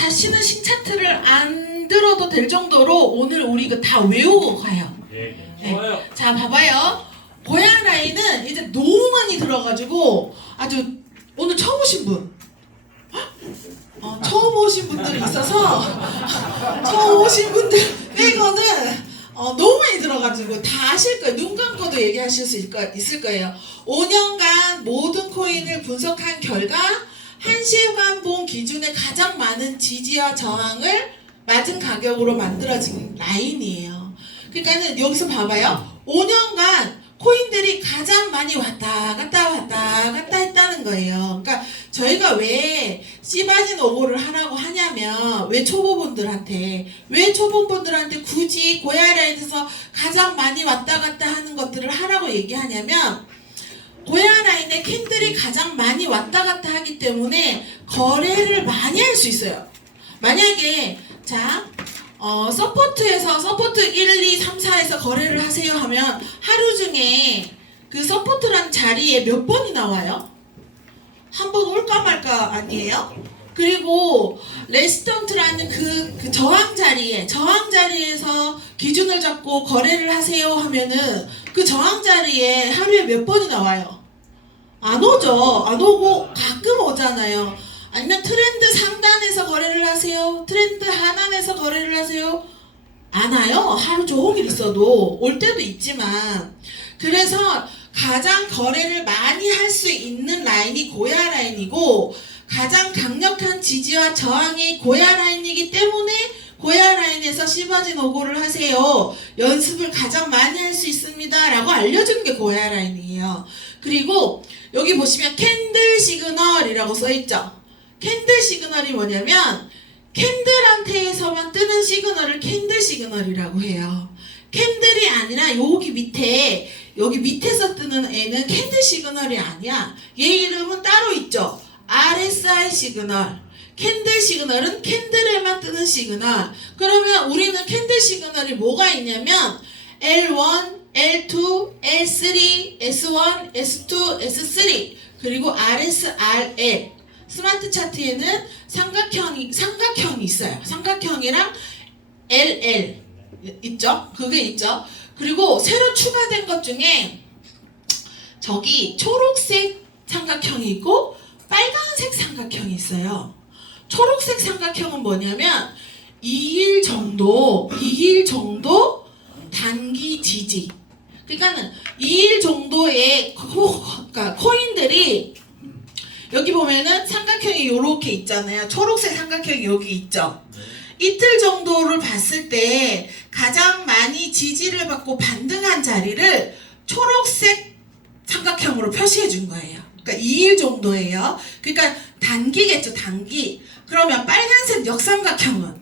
다시는 신차트를 안 들어도 될 정도로 오늘 우리 이거 다 외우고 가요. 네. 네. 좋아요. 자, 봐봐요. 고야 라인은 이제 너무 많이 들어가지고 아주 오늘 처음 오신 분, 처음 오신 분들이 있어서 처음 오신 분들 빼고는 너무 많이 들어가지고 다 아실 거예요. 눈 감고도 얘기하실 수 있을 거예요. 5년간 모든 코인을 분석한 결과 1시간 봉 기준에 가장 많은 지지와 저항을 맞은 가격으로 만들어진 라인이에요. 그러니까는 여기서 봐봐요. 5년간 코인들이 가장 많이 왔다 갔다 했다는 거예요. 그러니까 저희가 왜 씨바진 오고를 하라고 하냐면 왜 초보분들한테 굳이 고야 라인에서 가장 많이 왔다 갔다 하는 것들을 하라고 얘기하냐면 고야 라인에 캔들이 가장 많이 왔다 갔다 하기 때문에 거래를 많이 할 수 있어요. 만약에 자 서포트에서 서포트 1, 2, 3, 4에서 거래를 하세요 하면 하루 중에 그 서포트란 자리에 몇 번이 나와요? 한 번 올까 말까 아니에요? 그리고 레지던트라는 그 저항 자리에서 기준을 잡고 거래를 하세요 하면은 그 저항 자리에 하루에 몇 번이 나와요? 안 오죠. 안 오고 가끔 오잖아요. 아니면 트렌드 상단에서 거래를 하세요? 트렌드 하단에서 거래를 하세요? 안 와요. 하루 종일 있어도 올 때도 있지만 그래서 가장 거래를 많이 할 수 있는 라인이 고야 라인이고 가장 강력한 지지와 저항이 고야 라인이기 때문에 고야 라인에서 씨바진 오고를 하세요. 연습을 가장 많이 할 수 있습니다. 라고 알려주는 게 고야 라인이에요. 그리고 여기 보시면 캔들 시그널이라고 써있죠. 캔들 시그널이 뭐냐면 캔들한테서만 뜨는 시그널을 캔들 시그널이라고 해요. 캔들이 아니라 여기 밑에서 뜨는 애는 캔들 시그널이 아니야. 얘 이름은 따로 있죠. RSI 시그널. 캔들 시그널은 캔들에만 뜨는 시그널. 그러면 우리는 캔들 시그널이 뭐가 있냐면 L1, L2, L3, S1, S2, S3 그리고 RSRL. 스마트 차트에는 삼각형이 있어요. 삼각형이랑 LL 있죠? 그게 있죠. 그리고 새로 추가된 것 중에 저기 초록색 삼각형이 있고 빨간색 삼각형이 있어요. 초록색 삼각형은 뭐냐면 2일 정도 단기 지지. 그러니까는 2일 정도의 코인들이 여기 보면은 삼각형이 이렇게 있잖아요. 초록색 삼각형이 여기 있죠. 이틀 정도를 봤을 때 가장 많이 지지를 받고 반등한 자리를 초록색 삼각형으로 표시해 준 거예요. 그러니까 2일 정도예요. 그러니까 단기겠죠, 단기. 그러면 빨간색 역삼각형은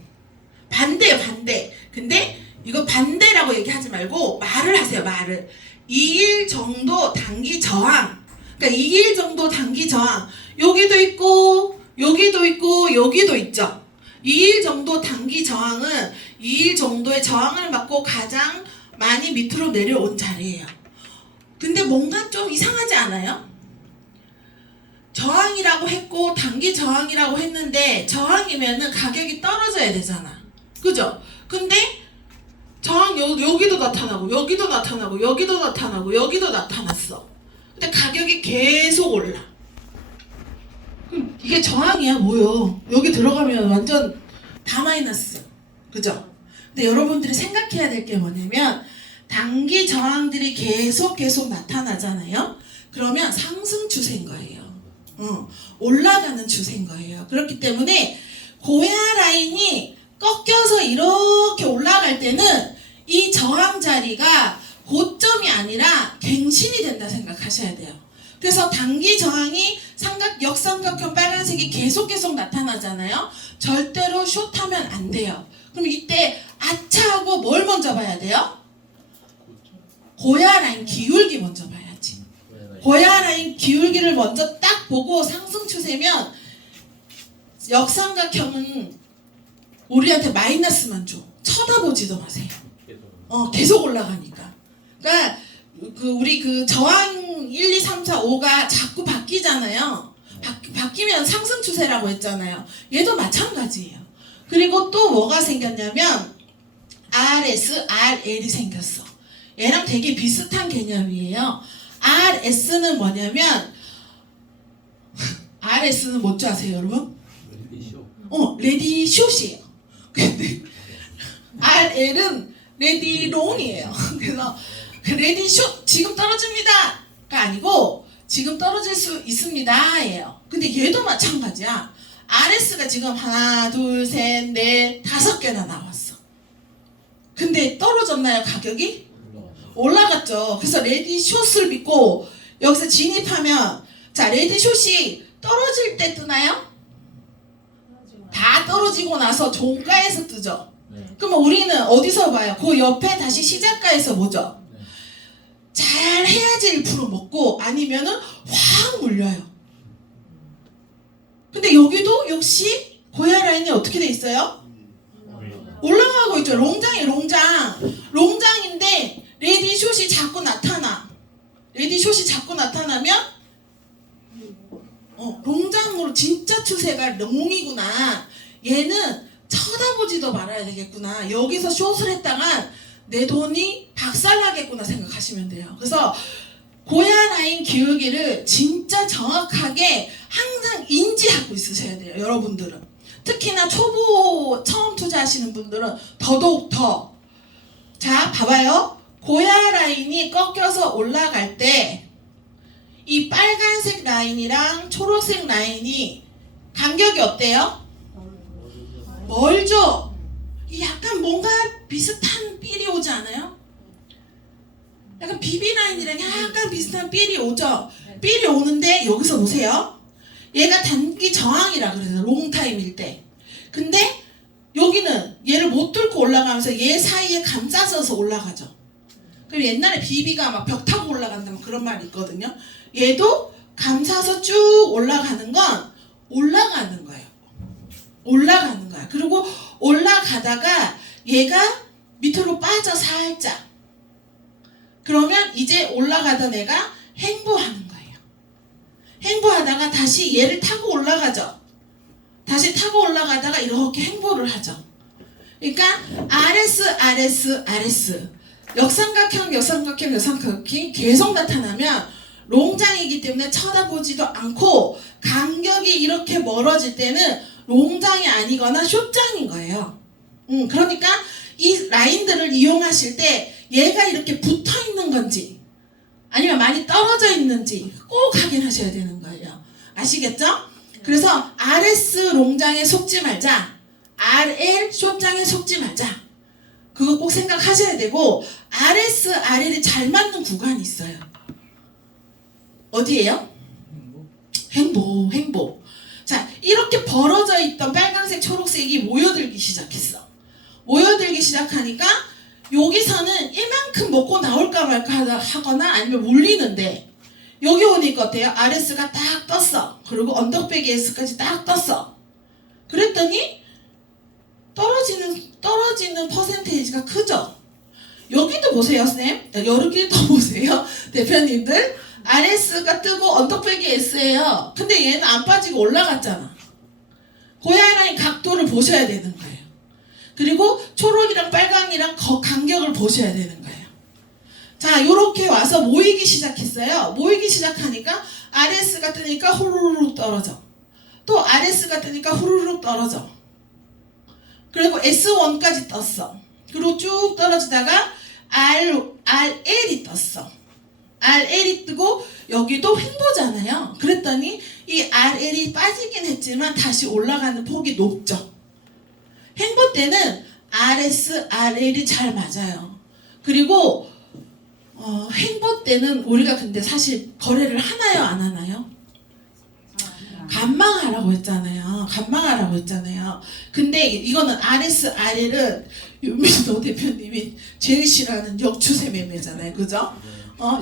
반대예요, 반대. 근데 이거 반대라고 얘기하지 말고 말을 하세요, 말을. 2일 정도 단기 저항. 그러니까 2일 정도 단기 저항. 여기도 있고 여기도 있고 여기도 있죠. 2일 정도 단기 저항은 2일 정도의 저항을 받고 가장 많이 밑으로 내려온 자리예요. 근데 뭔가 좀 이상하지 않아요? 저항이라고 했고 단기 저항이라고 했는데 저항이면은 가격이 떨어져야 되잖아. 그죠? 근데 저항 여기도 나타나고 여기도 나타나고 여기도 나타나고 여기도 나타났어. 근데 가격이 계속 올라. 그럼 이게 저항이야 뭐요? 여기 들어가면 완전 다 마이너스. 그죠? 근데 여러분들이 생각해야 될 게 뭐냐면 단기 저항들이 계속 나타나잖아요. 그러면 상승 추세인 거예요. 올라가는 추세인 거예요. 그렇기 때문에 고야 라인이 꺾여서 이렇게 올라갈 때는 이 저항 자리가 고점이 아니라 갱신이 된다 생각하셔야 돼요. 그래서 단기 저항이 역삼각형 빨간색이 계속 나타나잖아요. 절대로 숏하면 안 돼요. 그럼 이때 아차하고 뭘 먼저 봐야 돼요? 고야 라인 기울기 먼저 봐야지. 고야 라인 기울기를 먼저 딱 보고 상승 추세면 역삼각형은 우리한테 마이너스만 줘. 쳐다보지도 마세요. 계속 올라가니까. 그러니까 우리 저항 1, 2, 3, 4, 5가 자꾸 바뀌잖아요. 바뀌면 상승 추세라고 했잖아요. 얘도 마찬가지예요. 그리고 또 뭐가 생겼냐면 RS, RL이 생겼어. 얘랑 되게 비슷한 개념이에요. RS는 뭐냐면 RS는 뭔지 아세요, 여러분? 레디 숏이에요. 근데 RL은 레디 롱이에요. 그래서 레디 숏 지금 떨어집니다가 아니고 지금 떨어질 수 있습니다예요. 근데 얘도 마찬가지야. RS가 지금 하나, 둘, 셋, 넷, 5개나 나왔어. 근데 떨어졌나요, 가격이? 올라갔죠. 그래서 레디 숏을 믿고 여기서 진입하면, 자, 레디 숏이 떨어질 때 뜨나요? 다 떨어지고 나서 종가에서 뜨죠. 그러면 우리는 어디서 봐요? 그 옆에 다시 시작가에서 보죠. 잘 해야지 1% 먹고 아니면은 확 물려요. 근데 여기도 역시 고야 라인이 어떻게 돼 있어요? 올라가고 있죠. 롱장이 롱장인데 레디 숏이 자꾸 나타나. 레디 숏이 자꾸 나타나면 롱장으로 진짜 추세가 롱이구나. 얘는 쳐다보지도 말아야 되겠구나. 여기서 숏을 했다간 내 돈이 박살나겠구나 생각하시면 돼요. 그래서 고야 라인 기울기를 진짜 정확하게 항상 인지하고 있으셔야 돼요. 여러분들은. 특히나 초보 처음 투자하시는 분들은 더더욱 더. 자, 봐봐요. 고야 라인이 꺾여서 올라갈 때 이 빨간색 라인이랑 초록색 라인이 간격이 어때요? 멀죠? 약간 뭔가 비슷한 삘이 오지 않아요? 약간 BB 라인이랑 약간 비슷한 삘이 오죠? 삘이 오는데 여기서 보세요. 얘가 단기 저항이라 그래요. 롱타임일 때. 근데 여기는 얘를 못 뚫고 올라가면서 얘 사이에 감싸져서 올라가죠. 그럼 옛날에 BB가 막 벽 타고 올라간다 막 그런 말이 있거든요. 얘도 감싸서 쭉 올라가는 건 올라가는 거예요. 올라가는 거야. 그리고 올라가다가 얘가 밑으로 빠져 살짝. 그러면 이제 올라가던 애가 횡보하는 거예요. 횡보하다가 다시 얘를 타고 올라가죠. 다시 타고 올라가다가 이렇게 횡보를 하죠. 그러니까 RS 역삼각형이 계속 나타나면 롱장이기 때문에 쳐다보지도 않고 간격이 이렇게 멀어질 때는 롱장이 아니거나 숏장인 거예요. 그러니까 이 라인들을 이용하실 때 얘가 이렇게 붙어 있는 건지 아니면 많이 떨어져 있는지 꼭 확인하셔야 되는 거예요. 아시겠죠? 그래서 RS 롱장에 속지 말자. RL 숏장에 속지 말자. 그거 꼭 생각하셔야 되고 RS, RL이 잘 맞는 구간이 있어요. 어디예요? 횡보. 자, 이렇게 벌어져 있던 빨간색, 초록색이 모여들기 시작했어. 모여들기 시작하니까 여기서는 이만큼 먹고 나올까 말까 하거나 아니면 물리는데 여기 오니까 어때요? RS가 딱 떴어. 그리고 언덕배기 S까지 딱 떴어. 그랬더니 떨어지는 퍼센테이지가 크죠? 여기도 보세요, 쌤. 여기도 보세요, 대표님들. RS가 뜨고 언덕배기 S예요. 근데 얘는 안 빠지고 올라갔잖아. 고야 라인 각도를 보셔야 되는 거예요. 그리고 초록이랑 빨강이랑 간격을 보셔야 되는 거예요. 자, 요렇게 와서 모이기 시작했어요. 모이기 시작하니까 RS가 뜨니까 후루룩 떨어져. 또 RS가 뜨니까 후루룩 떨어져. 그리고 S1까지 떴어. 그리고 쭉 떨어지다가 RL이 떴어. RL이 뜨고 여기도 횡보잖아요. 그랬더니 이 RL이 빠지긴 했지만 다시 올라가는 폭이 높죠. 횡보 때는 RS, RL이 잘 맞아요. 그리고 횡보 때는 우리가 근데 사실 거래를 하나요, 안 하나요? 간망하라고 했잖아요. 근데 이거는 RS, RL은 윤민도 대표님이 제일 싫어하는 역추세 매매잖아요. 그죠?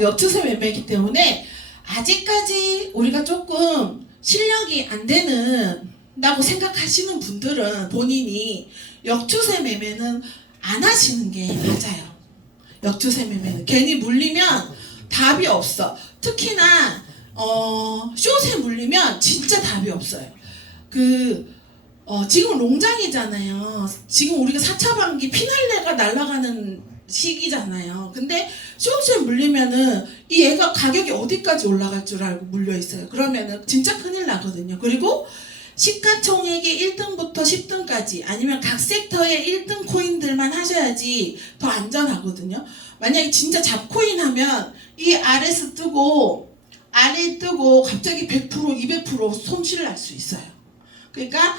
역추세 매매이기 때문에 아직까지 우리가 조금 실력이 안 되는다고 생각하시는 분들은 본인이 역추세 매매는 안 하시는 게 맞아요. 역추세 매매는 괜히 물리면 답이 없어. 특히나 숏에 물리면 진짜 답이 없어요. 지금 롱장이잖아요. 지금 우리가 4차 반기 피날레가 날아가는 시기잖아요. 근데 쇼트에 물리면은 이 애가 가격이 어디까지 올라갈 줄 알고 물려 있어요. 그러면은 진짜 큰일 나거든요. 그리고 시가총액의 1등부터 10등까지 아니면 각 섹터의 1등 코인들만 하셔야지 더 안전하거든요. 만약에 진짜 잡코인 하면 이 아래서 뜨고 아래 뜨고 갑자기 100% 200% 손실 날 수 있어요. 그러니까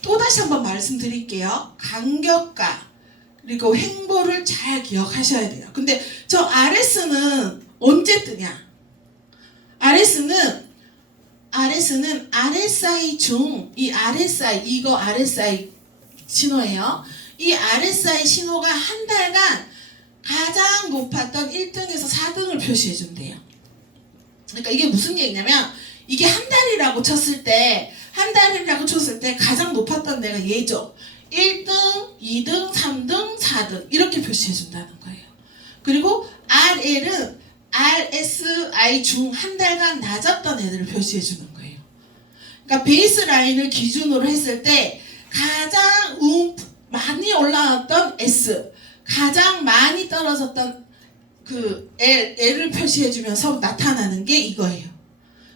또다시 한번 말씀드릴게요. 간격과 그리고 행보를 잘 기억하셔야 돼요. 근데 저 RS는 언제 뜨냐? RS는 RSI 중 이 RSI 이거 RSI 신호예요. 이 RSI 신호가 한 달간 가장 높았던 1등에서 4등을 표시해 준대요. 그러니까 이게 무슨 얘기냐면 이게 한 달이라고 쳤을 때 가장 높았던 데가 얘죠. 1등, 2등, 3등, 4등 이렇게 표시해 준다는 거예요. 그리고 RL은 RSI 중 한 달간 낮았던 애들을 표시해 주는 거예요. 그러니까 베이스 라인을 기준으로 했을 때 가장 많이 올라왔던 S, 가장 많이 떨어졌던 그 L을 표시해 주면서 나타나는 게 이거예요.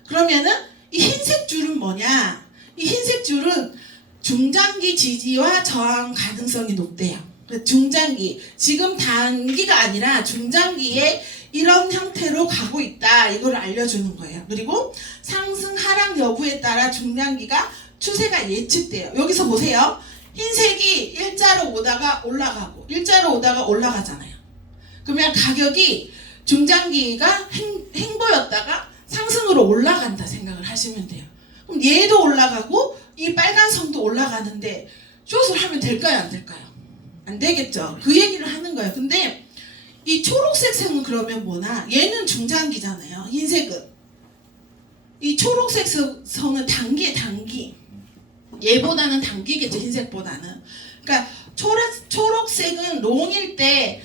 그러면은 이 흰색 줄은 뭐냐? 이 흰색 줄은 중장기 지지와 저항 가능성이 높대요. 중장기, 지금 단기가 아니라 중장기에 이런 형태로 가고 있다. 이걸 알려주는 거예요. 그리고 상승 하락 여부에 따라 중장기가 추세가 예측돼요. 여기서 보세요. 흰색이 일자로 오다가 올라가고 일자로 오다가 올라가잖아요. 그러면 가격이 중장기가 횡보였다가 상승으로 올라간다 생각을 하시면 돼요. 그럼 얘도 올라가고 이 빨간 선도 올라가는데 숏을 하면 될까요? 안 될까요? 안 되겠죠. 그 얘기를 하는 거예요. 근데 이 초록색 색은 그러면 뭐나? 얘는 중장기잖아요. 흰색은. 이 초록색 선은 단기. 얘보다는 단기겠죠. 흰색보다는. 그러니까 초록색은 롱일 때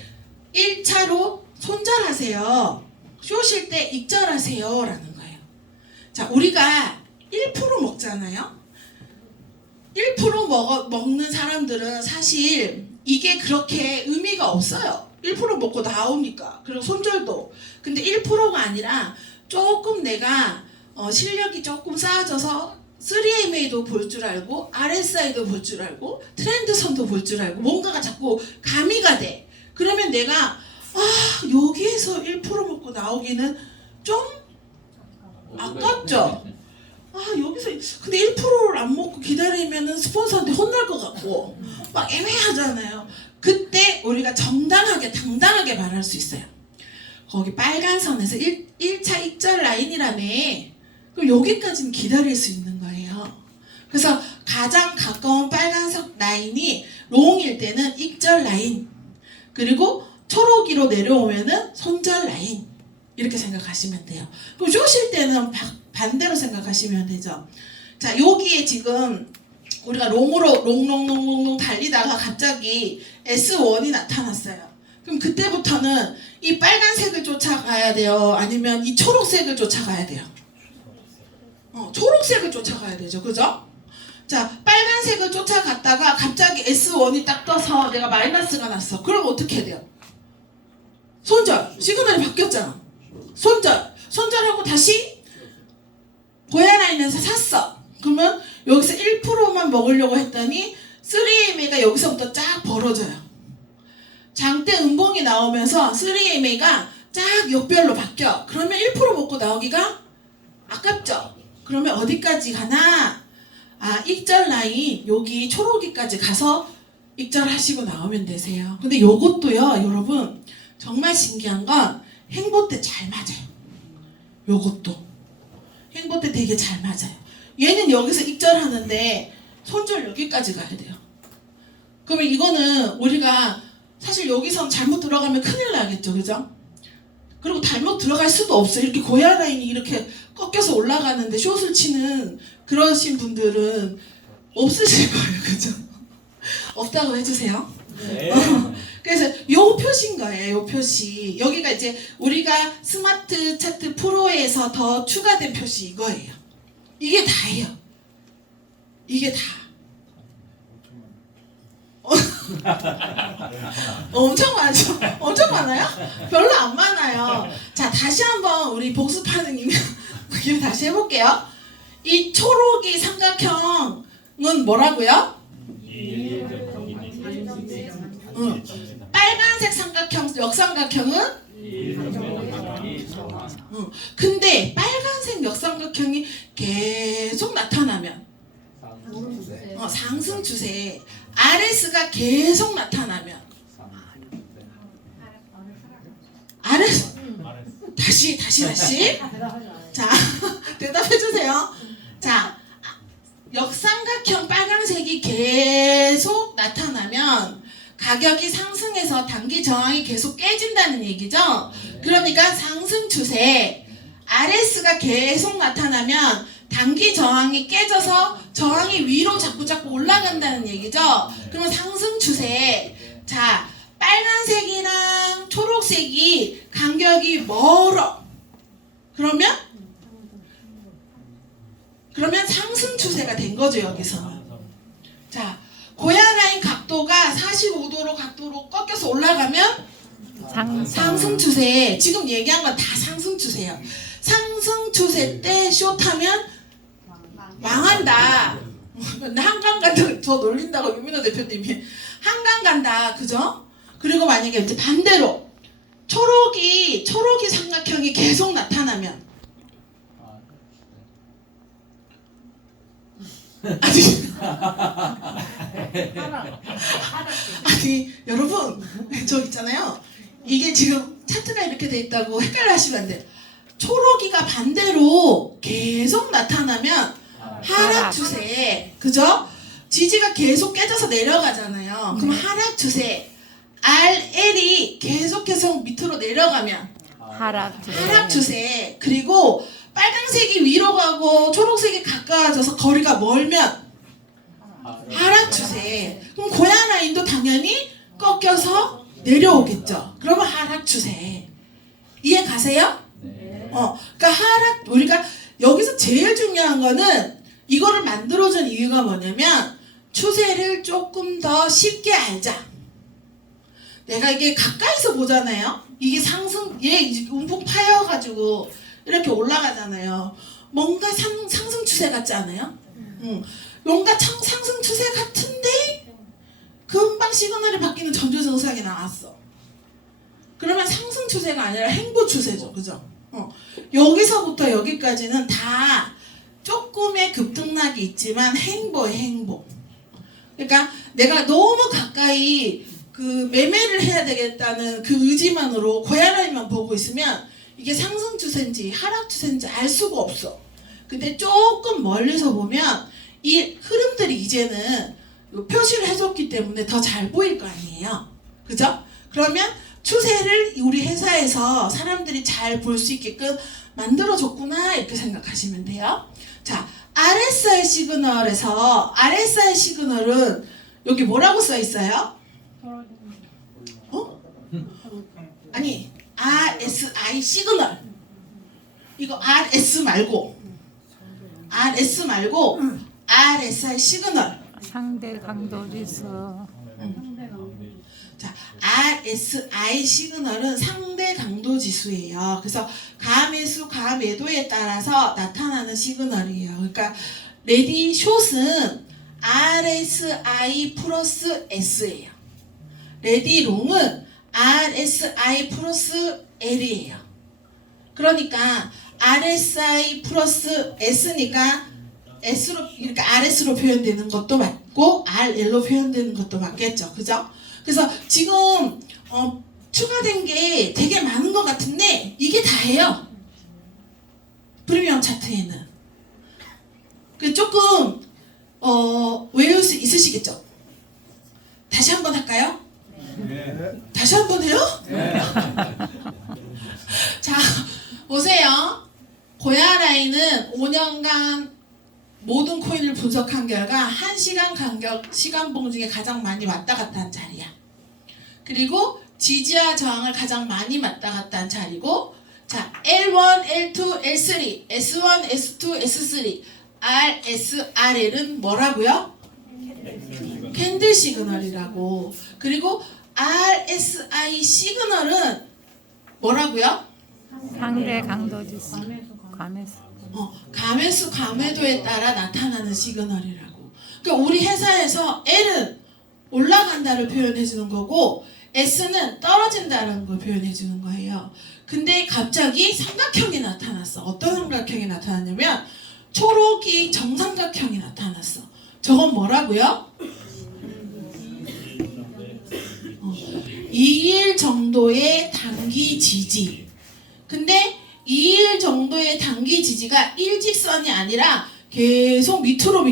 1차로 손절하세요. 숏일 때 익절하세요. 라는 거예요. 자, 우리가 1% 먹잖아요. 1% 먹는 사람들은 사실 이게 그렇게 의미가 없어요. 1% 먹고 나오니까. 그리고 손절도. 근데 1%가 아니라 조금 내가 실력이 조금 쌓아져서 3MA도 볼 줄 알고 RSI도 볼 줄 알고 트렌드선도 볼 줄 알고 뭔가가 자꾸 가미가 돼. 그러면 내가 여기에서 1% 먹고 나오기는 좀 아깝죠. 여기서 근데 1%를 안 먹고 기다리면은 스폰서한테 혼날 것 같고 막 애매하잖아요. 그때 우리가 당당하게 말할 수 있어요. 거기 빨간 선에서 1차 익절 라인이라며. 그럼 여기까지는 기다릴 수 있는 거예요. 그래서 가장 가까운 빨간색 라인이 롱일 때는 익절 라인, 그리고 초록이로 내려오면은 손절 라인, 이렇게 생각하시면 돼요. 그럼 숏일 때는 반대로 생각하시면 되죠. 자, 여기에 지금 우리가 롱 달리다가 갑자기 S1이 나타났어요. 그럼 그때부터는 이 빨간색을 쫓아가야 돼요? 아니면 이 초록색을 쫓아가야 돼요? 초록색을 쫓아가야 되죠. 그죠? 자, 빨간색을 쫓아갔다가 갑자기 S1이 딱 떠서 내가 마이너스가 났어. 그럼 어떻게 해야 돼요? 손절. 시그널이 바뀌었잖아. 손절하고 다시 고야라인에서 샀어. 그러면 여기서 1%만 먹으려고 했더니 3MA가 여기서부터 쫙 벌어져요. 장대 음봉이 나오면서 3MA가 쫙 역별로 바뀌어. 그러면 1% 먹고 나오기가 아깝죠. 그러면 어디까지 가나? 익절 라인 여기 초록이까지 가서 익절하시고 나오면 되세요. 근데 요것도요, 여러분 정말 신기한 건 행보 때 잘 맞아요. 요것도 행보 때 되게 잘 맞아요. 얘는 여기서 익절하는데 손절 여기까지 가야 돼요. 그러면 이거는 우리가 사실 여기서 잘못 들어가면 큰일 나겠죠, 그죠? 그리고 잘못 들어갈 수도 없어요. 이렇게 고야 라인이 이렇게 꺾여서 올라가는데 숏을 치는 그러신 분들은 없으실 거예요, 그죠? 없다고 해주세요. 네. 그래서 요 표시인 거예요. 요 표시. 여기가 이제 우리가 스마트 차트 프로에서 더 추가된 표시 이거예요. 이게 다예요. 이게 다. 엄청 많죠? 엄청 많아요? 별로 안 많아요. 자, 다시 한번 우리 복습하는 이유 다시 해볼게요. 이 초록이 삼각형은 뭐라고요? 빨간색 삼각형, 역삼각형은? 근데 빨간색 역삼각형이 계속 나타나면 상승 추세. RS가 계속 나타나면 RS 다시 자 대답해 주세요. 자 역삼각형 빨간색이 계속 나타나면 가격이 상승해서 단기 저항이 계속 깨진다는 얘기죠. 그러니까 상승 추세 RS가 계속 나타나면 단기 저항이 깨져서 저항이 위로 자꾸 올라간다는 얘기죠. 그러면 상승 추세. 자, 빨간색이랑 초록색이 간격이 멀어. 그러면 상승 추세가 된 거죠, 여기서는. 자, 고야 라인 각도가 45도로 각도로 꺾여서 올라가면 상승 추세. 지금 얘기한 건 다 상승 추세예요. 상승 추세 때 숏하면 망한다. 한강 간다. 저 놀린다고 유민호 대표님이 한강 간다. 그죠? 그리고 만약에 이제 반대로 초록이 삼각형이 계속 나타나면 아니 여러분 저 있잖아요. 이게 지금 차트가 이렇게 돼 있다고 헷갈려 하시면 안 돼요. 초록이가 반대로 계속 나타나면 하락 추세. 그죠? 지지가 계속 깨져서 내려가잖아요. 그럼 하락 추세. RL이 계속해서 밑으로 내려가면 하락 추세. 그리고 빨간색이 위로 가고 초록색이 가까워져서 거리가 멀면 하락 추세. 그럼 고야 라인도 당연히 꺾여서 내려오겠죠. 그러면 하락 추세. 이해 가세요? 그러니까 우리가 여기서 제일 중요한 거는 이거를 만들어준 이유가 뭐냐면 추세를 조금 더 쉽게 알자. 내가 이게 가까이서 보잖아요. 이게 얘 움푹 파여가지고 이렇게 올라가잖아요. 뭔가 상승 추세 같지 않아요? 뭔가 상승 추세 같은데 금방 시그널이 바뀌는 전조 증상이 나왔어. 그러면 상승 추세가 아니라 행보 추세죠. 그죠? 여기서부터 여기까지는 다 조금의 급등락이 있지만 행보. 그러니까 내가 너무 가까이 그 매매를 해야 되겠다는 그 의지만으로 고야라인만 보고 있으면 이게 상승 추세인지 하락 추세인지 알 수가 없어. 근데 조금 멀리서 보면 이 흐름들이 이제는 표시를 해줬기 때문에 더 잘 보일 거 아니에요. 그죠? 그러면 추세를 우리 회사에서 사람들이 잘 볼 수 있게끔 만들어줬구나 이렇게 생각하시면 돼요. 자, RSI 시그널에서 RSI 시그널은 여기 뭐라고 써 있어요? 아니 RSI 시그널. 이거 RS 말고 RSI 시그널. 상대 강도 지수. 자, RSI 시그널은 상대 강도 지수예요. 그래서 가매수, 가매도에 따라서 나타나는 시그널이에요. 그러니까 레디 숏은 RSI 플러스 S예요. 레디 롱은 RSI 플러스 L이에요. 그러니까 RSI 플러스 S니까 S로 이렇게 RS로 표현되는 것도 맞고 RL로 표현되는 것도 맞겠죠. 그죠? 그래서 지금 추가된 게 되게 많은 것 같은데 이게 다예요. 프리미엄 차트에는. 그 조금 외울 수 있으시겠죠? 다시 한번 할까요? 네. 다시 한번 해요? 네. 자, 보세요. 고야 라인은 5년간 모든 코인을 분석한 결과 1시간 간격 시간봉 중에 가장 많이 왔다 갔다 한 자리야. 그리고 지지와 저항을 가장 많이 왔다 갔다 한 자리고, 자, L1, L2, L3, S1, S2, S3, R, S, RL은 뭐라고요? 캔들 시그널이라고. 그리고 RSI 시그널은 뭐라고요? 상대 강도 지수. 감에서. 감회수, 감회도에 따라 나타나는 시그널이라고. 그러니까 우리 회사에서 L은 올라간다를 표현해 주는 거고 S는 떨어진다는 걸 표현해 주는 거예요. 근데 갑자기 삼각형이 나타났어. 어떤 삼각형이 나타났냐면 초록이 정삼각형이 나타났어. 저건 뭐라고요? 2일 정도의 단기 지지. 근데 2일 정도의 단기 지지가 일직선이 아니라 계속 밑으로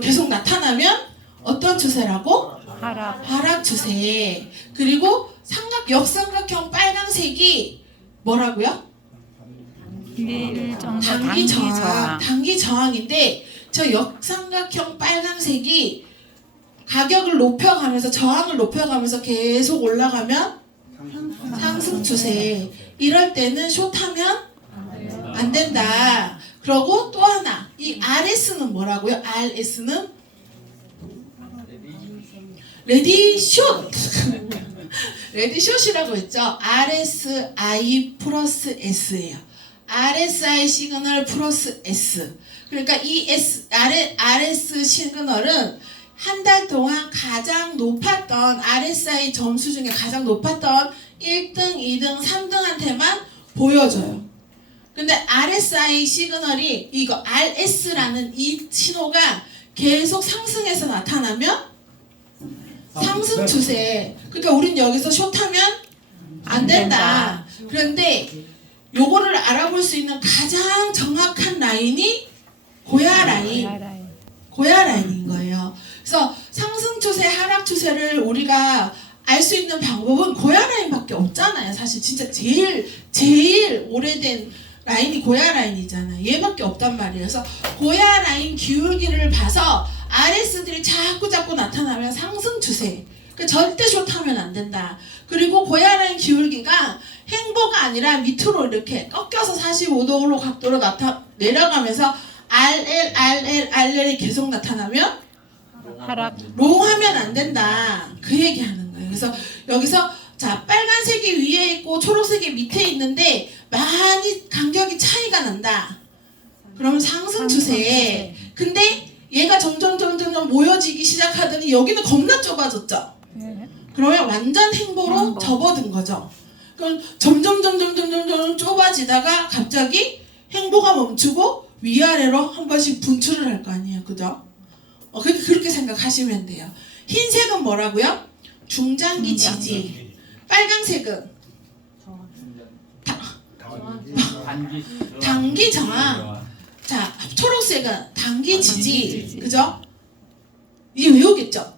계속 나타나면 어떤 추세라고? 하락 추세. 그리고 역삼각형 빨간색이 뭐라고요? 일정도 단기 저항. 단기 저항인데 저 역삼각형 빨간색이 가격을 높여가면서 저항을 높여가면서 계속 올라가면 상승 추세. 이럴 때는 숏하면 안 된다. 그리고 또 하나, 이 RS는 뭐라고요? RS는 레디 숏. 레디 숏이라고 했죠. RSI 플러스 S예요. RSI 시그널 플러스 S. 그러니까 이 RS 시그널은 한 달 동안 가장 높았던 RSI 점수 중에 가장 높았던 1등, 2등, 3등한테만 보여줘요. 근데 RSI 시그널이 이거 RS라는 이 신호가 계속 상승해서 나타나면 상승 추세. 그러니까 우린 여기서 숏하면 안 된다. 그런데 요거를 알아볼 수 있는 가장 정확한 라인이 고야 라인인 거예요. 그래서 상승 추세, 하락 추세를 우리가 알 수 있는 방법은 고야 라인밖에 없잖아요. 사실 진짜 제일 오래된 라인이 고야 라인이잖아요. 얘밖에 없단 말이에요. 그래서 고야 라인 기울기를 봐서 RS들이 자꾸 나타나면 상승 추세. 그러니까 절대 숏하면 안 된다. 그리고 고야 라인 기울기가 행보가 아니라 밑으로 이렇게 꺾여서 45도로 각도로 내려가면서 RL이 계속 나타나면 롱하면 안 된다. 그 얘기하는 거예요. 그래서 여기서 자 빨간색이 위에 있고 초록색이 밑에 있는데 많이 간격이 차이가 난다. 그러면 상승 추세. 근데 얘가 점점 모여지기 시작하더니 여기는 겁나 좁아졌죠. 그러면 완전 행보로 접어든 거죠. 그럼 점점 좁아지다가 갑자기 행보가 멈추고 위아래로 한 번씩 분출을 할 거 아니에요. 그죠? 그렇게 생각하시면 돼요. 흰색은 뭐라고요? 중장기 지지. 빨간색은 단기 저항. 자, 초록색은 단기 지지. 그죠? 이게 외우겠죠?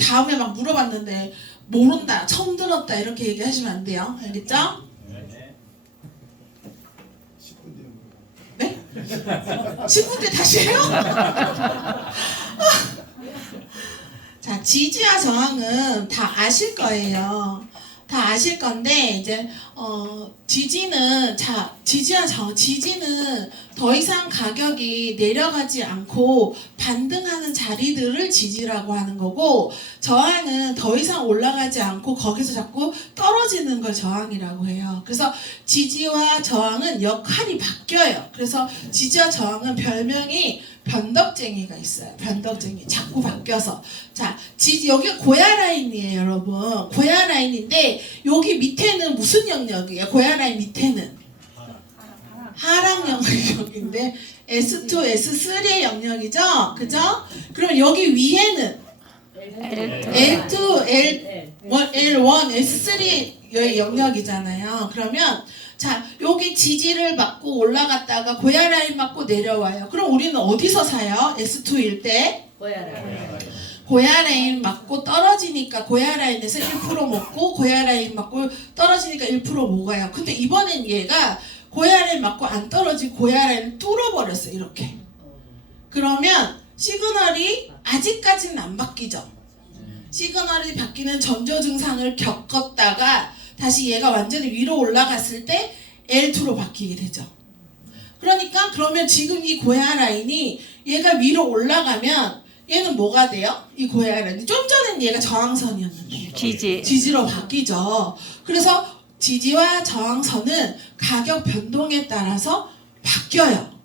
다음에 막 물어봤는데 모른다, 처음 들었다 이렇게 얘기하시면 안 돼요. 알겠죠? 네? 10분 다시 해요? 자, 지지와 저항은 다 아실 거예요. 다 아실 건데 이제 지지와 저항, 지지는 더 이상 가격이 내려가지 않고 반등하는 자리들을 지지라고 하는 거고, 저항은 더 이상 올라가지 않고 거기서 자꾸 떨어지는 걸 저항이라고 해요. 그래서 지지와 저항은 역할이 바뀌어요. 그래서 지지와 저항은 별명이 변덕쟁이가 있어요. 변덕쟁이. 자꾸 바뀌어서. 자, 여기가 고야 라인이에요, 여러분. 고야 라인인데 여기 밑에는 무슨 영역이에요? 고야 라인 밑에는 하락 영역인데 S2, S3의 영역이죠? 그죠? 그럼 여기 위에는 L2, L1, S3의 영역이잖아요. 그러면 자, 여기 지지를 맞고 올라갔다가 고야 라인 맞고 내려와요. 그럼 우리는 어디서 사요? S2일 때 고야 라인 맞고 떨어지니까 고야 라인에서 1% 먹고 고야 라인 맞고 떨어지니까 1% 먹어요. 근데 이번엔 얘가 고야 라인 맞고 안 떨어지고 고야 라인을 뚫어버렸어요. 이렇게. 그러면 시그널이 아직까지는 안 바뀌죠. 시그널이 바뀌는 전조 증상을 겪었다가 다시 얘가 완전히 위로 올라갔을 때 L2로 바뀌게 되죠. 그러니까 그러면 지금 이 고야 라인이 얘가 위로 올라가면 얘는 뭐가 돼요? 이 고야라인이 좀 전엔 얘가 저항선이었는데 지지로 바뀌죠. 그래서 지지와 저항선은 가격 변동에 따라서 바뀌어요.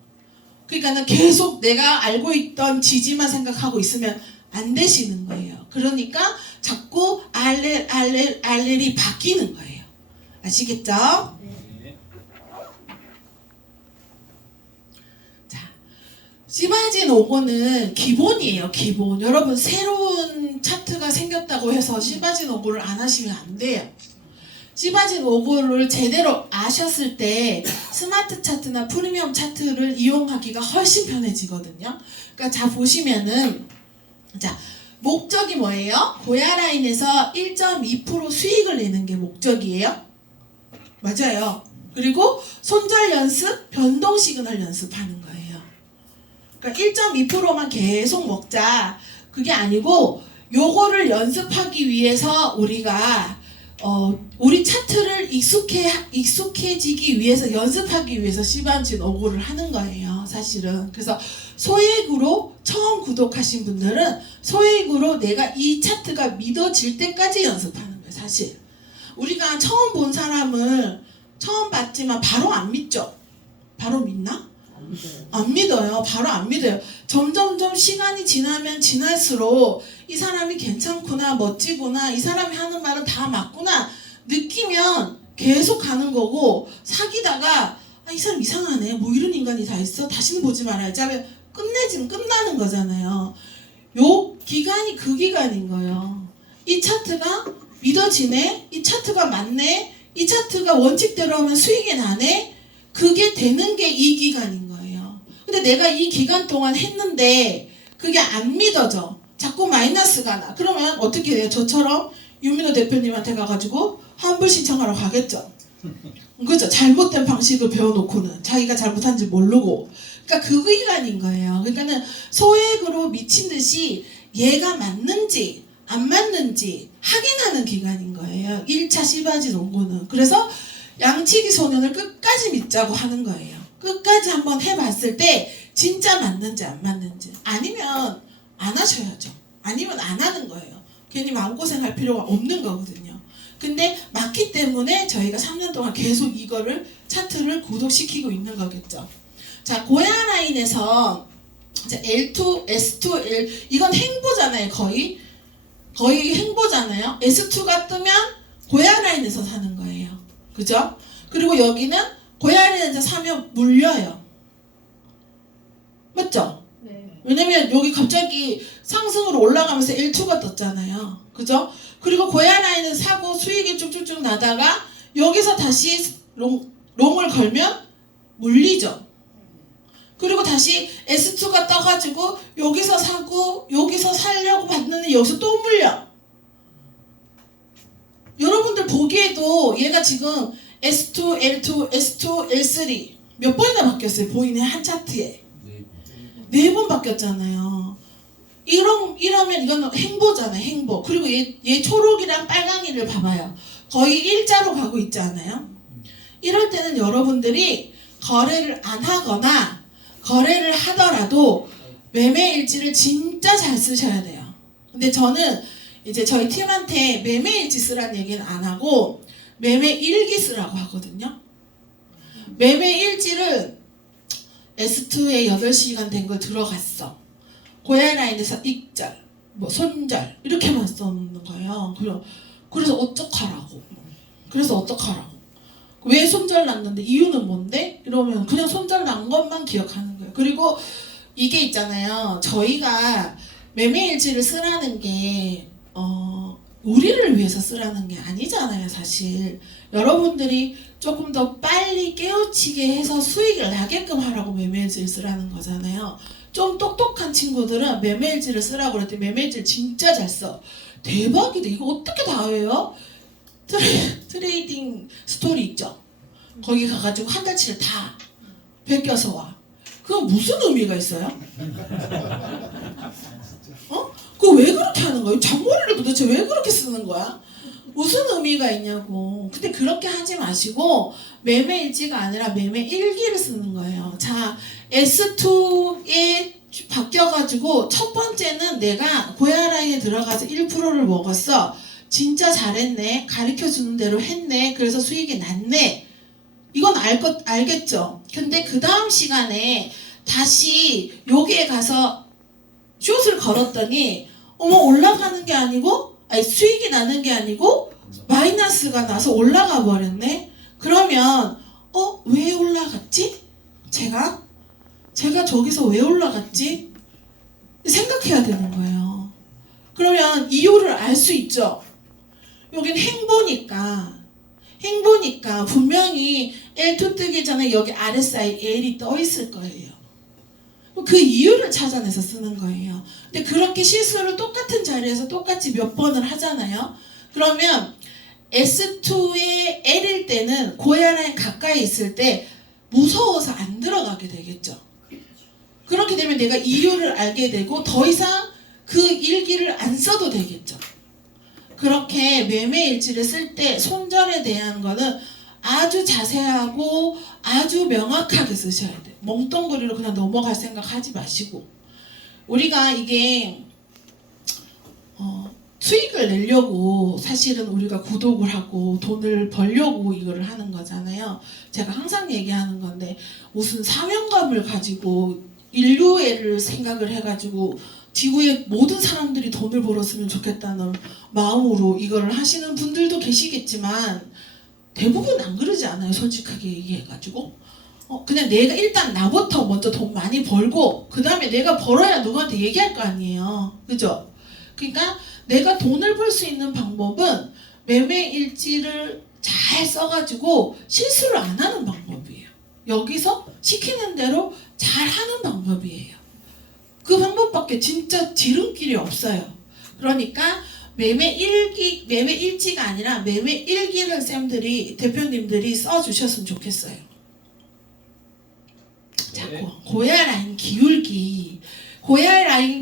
그러니까는 계속 내가 알고 있던 지지만 생각하고 있으면 안 되시는 거예요. 그러니까 자꾸 RL이 바뀌는 거예요. 아시겠죠? 자, 시바진 5고는 기본이에요. 기본. 여러분 새로운 차트가 생겼다고 해서 시바진 5고를 안 하시면 안 돼요. 시바진 5고를 제대로 아셨을 때 스마트 차트나 프리미엄 차트를 이용하기가 훨씬 편해지거든요. 그러니까 자 보시면은 자 목적이 뭐예요? 고야 라인에서 1.2% 수익을 내는 게 목적이에요. 맞아요. 그리고 손절 연습, 변동 시그널 연습하는 거예요. 그러니까 1.2%만 계속 먹자. 그게 아니고 요거를 연습하기 위해서 우리가 우리 차트를 익숙해지기 위해서 연습하기 위해서 시바진 5고를 하는 거예요. 사실은. 그래서 소액으로 처음 구독하신 분들은 소액으로 내가 이 차트가 믿어질 때까지 연습하는 거예요. 사실. 우리가 처음 본 사람을 처음 봤지만 바로 안 믿죠? 바로 믿나? 안 믿어요. 바로 안 믿어요. 점점점 시간이 지나면 지날수록 이 사람이 괜찮구나, 멋지구나, 이 사람이 하는 말은 다 맞구나 느끼면 계속 가는 거고, 사귀다가 이 사람 이상하네, 뭐 이런 인간이 다 있어, 다시는 보지 말아야지 하면 끝내지는 끝나는 거잖아요. 요 기간이 그 기간인 거예요. 이 차트가 믿어지네, 이 차트가 맞네, 이 차트가 원칙대로 하면 수익이 나네, 그게 되는 게 이 기간인 거예요. 근데 내가 이 기간 동안 했는데 그게 안 믿어져. 자꾸 마이너스가 나. 그러면 어떻게 돼요? 저처럼 유민호 대표님한테 가가지고 환불 신청하러 가겠죠. 그죠? 잘못된 방식을 배워놓고는 자기가 잘못한지 모르고. 그러니까 그 기간인 거예요. 그러니까는 소액으로 미친 듯이 얘가 맞는지 안 맞는지 확인하는 기간인 거예요. 1차 시바진 5고는. 그래서 양치기 소년을 끝까지 믿자고 하는 거예요. 끝까지 한번 해봤을 때 진짜 맞는지 안 맞는지. 아니면 안 하셔야죠. 아니면 안 하는 거예요. 괜히 마음고생할 필요가 없는 거거든요. 근데 맞기 때문에 저희가 3년 동안 계속 이거를 차트를 구독시키고 있는 거겠죠. 자, 고야 라인에서 L2, S2, L 이건 행보잖아요. 거의 행보잖아요. S2가 뜨면 고야 라인에서 사는 거예요. 그죠? 그리고 여기는 고야 라인에서 사면 물려요. 맞죠? 네. 왜냐면 여기 갑자기 상승으로 올라가면서 L2가 떴잖아요. 그죠? 그리고 고야 라인을 사고 수익이 쭉쭉쭉 나다가 여기서 다시 롱을 걸면 물리죠. 그리고 다시 S2가 떠가지고 여기서 사고 여기서 살려고 봤는데 여기서 또 물려. 여러분들 보기에도 얘가 지금 S2, L2, S2, L3 몇 번이나 바뀌었어요. 보이네 한 차트에. 4번 바뀌었잖아요. 이러면 이건 행보잖아요. 행보. 그리고 얘 초록이랑 빨강이를 봐봐요. 거의 일자로 가고 있지 않아요? 이럴 때는 여러분들이 거래를 안 하거나 거래를 하더라도 매매 일지를 진짜 잘 쓰셔야 돼요. 근데 저는 이제 저희 팀한테 매매 일지 쓰라는 얘기는 안 하고 매매 일기 쓰라고 하거든요. 매매 일지를 S2에 8시간 된 거 들어갔어. 고야 라인에서 익절, 뭐 손절 이렇게만 써놓는 거예요. 그래서 어떡하라고. 왜 손절 났는데 이유는 뭔데? 이러면 그냥 손절 난 것만 기억하는 거예요. 그리고 이게 있잖아요. 저희가 매매일지를 쓰라는 게 우리를 위해서 쓰라는 게 아니잖아요. 사실 여러분들이 조금 더 빨리 깨우치게 해서 수익을 나게끔 하라고 매매일지를 쓰라는 거잖아요. 좀 똑똑한 친구들은 매매일지를 쓰라고 그랬더니 매매일지를 진짜 잘 써. 대박이다. 이거 어떻게 다 외워? 트레이딩 스토리 있죠? 거기 가가지고 한 달치를 다 베껴서 와. 그거 무슨 의미가 있어요? 그거 왜 그렇게 하는 거예요? 잔머리를 도대체 왜 그렇게 쓰는 거야? 무슨 의미가 있냐고. 근데 그렇게 하지 마시고 매매 일지가 아니라 매매 일기를 쓰는 거예요. 자, S2의 바뀌어가지고 첫 번째는 내가 고야라인에 들어가서 1%를 먹었어. 진짜 잘했네. 가르쳐주는 대로 했네. 그래서 수익이 났네. 이건 알겠죠? 근데 그 다음 시간에 다시 여기에 가서 숏을 걸었더니 어머 올라가는 게 아니고 아니 수익이 나는 게 아니고 마이너스가 나서 올라가 버렸네. 그러면 왜 올라갔지? 제가 저기서 왜 올라갔지? 생각해야 되는 거예요. 그러면 이유를 알 수 있죠. 여긴 행보니까 분명히 L2 뜨기 전에 여기 RSI L이 떠 있을 거예요. 그 이유를 찾아내서 쓰는 거예요. 근데 그렇게 실수를 똑같은 자리에서 똑같이 몇 번을 하잖아요. 그러면 S2의 L일 때는 고야라인 가까이 있을 때 무서워서 안 들어가게 되겠죠. 그렇게 되면 내가 이유를 알게 되고 더 이상 그 일기를 안 써도 되겠죠. 그렇게 매매일지를 쓸 때 손절에 대한 거는 아주 자세하고 아주 명확하게 쓰셔야 돼요. 멍텅구리로 그냥 넘어갈 생각 하지 마시고 우리가 이게 수익을 내려고 사실은 우리가 구독을 하고 돈을 벌려고 이거를 하는 거잖아요. 제가 항상 얘기하는 건데 무슨 사명감을 가지고 인류애를 생각을 해가지고 지구의 모든 사람들이 돈을 벌었으면 좋겠다는 마음으로 이거를 하시는 분들도 계시겠지만 대부분 안 그러지 않아요. 솔직하게 얘기해가지고 그냥 내가 일단 나부터 먼저 돈 많이 벌고 그 다음에 내가 벌어야 누구한테 얘기할 거 아니에요. 그죠? 그러니까 내가 돈을 벌 수 있는 방법은 매매일지를 잘 써가지고 실수를 안 하는 방법이에요. 여기서 시키는 대로 잘 하는 방법이에요. 그 방법밖에 진짜 지름길이 없어요. 그러니까 매매일지가 아니라 매매일기를 쌤들이 대표님들이 써주셨으면 좋겠어요. 자, 고야라인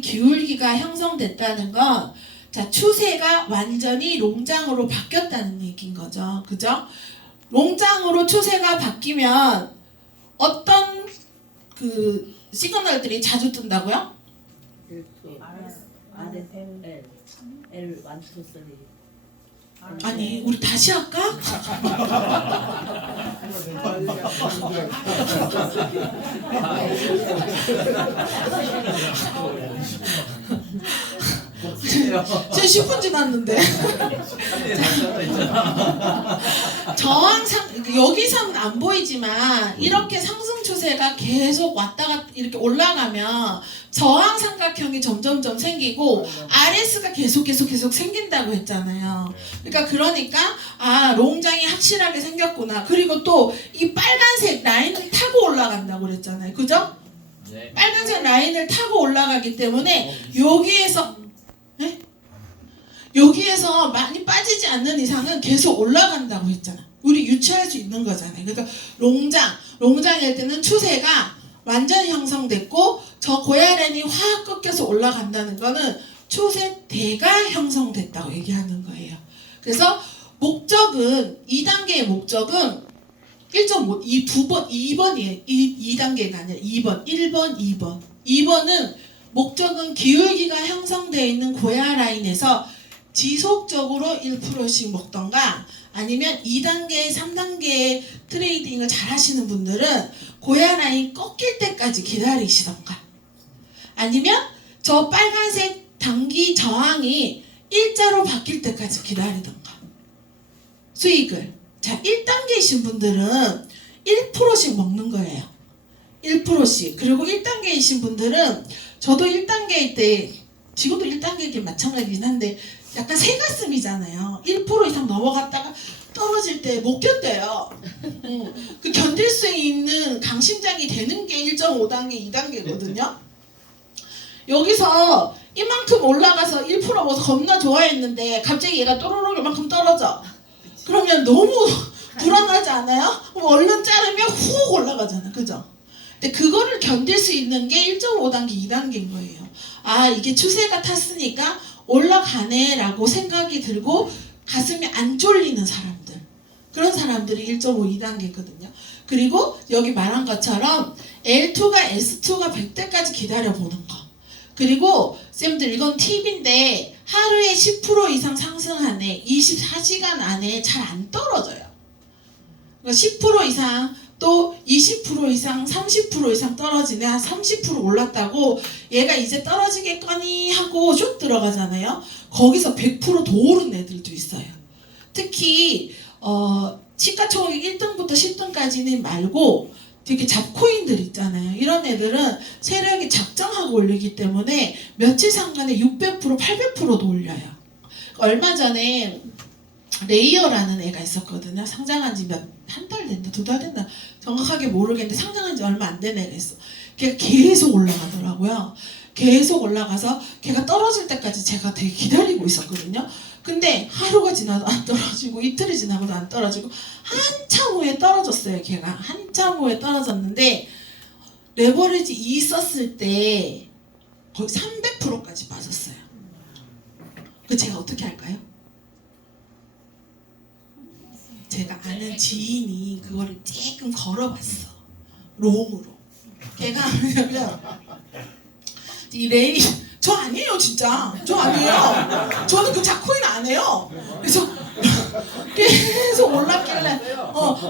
기울기가 형성됐다는 건 자, 추세가 완전히 롱장으로 바뀌었다는 얘기인 거죠. 그죠? 롱장으로 추세가 바뀌면 어떤 그 시그널들이 자주 뜬다고요? RSL L 1, 2, 3 아니, 우리 다시 할까? 지금 10분 지났는데 저항상 여기서는 안 보이지만 이렇게 상승 추세가 계속 왔다 갔다 이렇게 올라가면 저항 삼각형이 점점점 생기고 RS가 계속 생긴다고 했잖아요. 그러니까 롱장이 확실하게 생겼구나. 그리고 또 이 빨간색 라인을 타고 올라간다고 그랬잖아요. 그죠? 네. 빨간색 라인을 타고 올라가기 때문에 여기에서 많이 빠지지 않는 이상은 계속 올라간다고 했잖아. 우리 유추할 수 있는 거잖아요. 그래서 롱장일 때는 추세가 완전히 형성됐고 저 고야라인이 확 꺾여서 올라간다는 거는 추세대가 형성됐다고 얘기하는 거예요. 그래서 목적은 2단계의 목적은 1.5, 2번이에요. 2단계가 아니라 2번, 1번, 2번. 2번은 목적은 기울기가 형성되어 있는 고야라인에서 지속적으로 1%씩 먹던가 아니면 2단계, 3단계 트레이딩을 잘 하시는 분들은 고야라인 꺾일 때까지 기다리시던가 아니면 저 빨간색 단기 저항이 일자로 바뀔 때까지 기다리던가 수익을 1단계이신 분들은 1%씩 먹는 거예요. 1%씩. 그리고 1단계이신 분들은 저도 1단계일 때 지금도 1단계이긴 마찬가지긴 한데 약간 새가슴이잖아요. 1% 이상 넘어갔다가 떨어질 때 못 견뎌요. 그 견딜 수 있는 강심장이 되는 게 1.5단계, 2단계거든요. 여기서 이만큼 올라가서 1% 먹어서 겁나 좋아했는데 갑자기 얘가 또로록 이만큼 떨어져. 그러면 너무 불안하지 않아요? 그럼 얼른 자르면 훅 올라가잖아. 그죠? 근데 그거를 견딜 수 있는 게 1.5단계, 2단계인 거예요. 이게 추세가 탔으니까 올라가네 라고 생각이 들고 가슴이 안 쫄리는 사람들 그런 사람들이 1.5, 2단계거든요. 그리고 여기 말한 것처럼 L2가 S2가 100대까지 기다려보는 거. 그리고 쌤들 이건 팁인데 하루에 10% 이상 상승하네 24시간 안에 잘 안 떨어져요. 그러니까 10% 이상 또 20% 이상 30% 이상 떨어지네 한 30% 올랐다고 얘가 이제 떨어지겠거니 하고 쭉 들어가잖아요. 거기서 100% 더 오른 애들도 있어요. 특히 시가총액 1등부터 10등까지는 말고 되게 잡코인들 있잖아요. 이런 애들은 세력이 작정하고 올리기 때문에 며칠 상간에 600% 800%도 올려요. 얼마 전에 레이어라는 애가 있었거든요. 상장한 지 한 달 됐나 2달 됐나 정확하게 모르겠는데 상장한 지 얼마 안 된 애가 있어. 걔가 계속 올라가더라고요. 계속 올라가서 걔가 떨어질 때까지 제가 되게 기다리고 있었거든요. 근데 하루가 지나도 안 떨어지고 이틀이 지나고도 안 떨어지고 한참 후에 떨어졌어요. 걔가 한참 후에 떨어졌는데 레버리지 2 썼을 때 거의 300%까지 빠졌어요. 그 제가 어떻게 할까요? 제가 아는 지인이 그거를 조금 걸어봤어. 롱으로. 걔가 뭐냐면 이 레이 저 아니에요 진짜. 저 아니에요. 저는 그 자코인 안 해요. 그래서 계속 올랐길래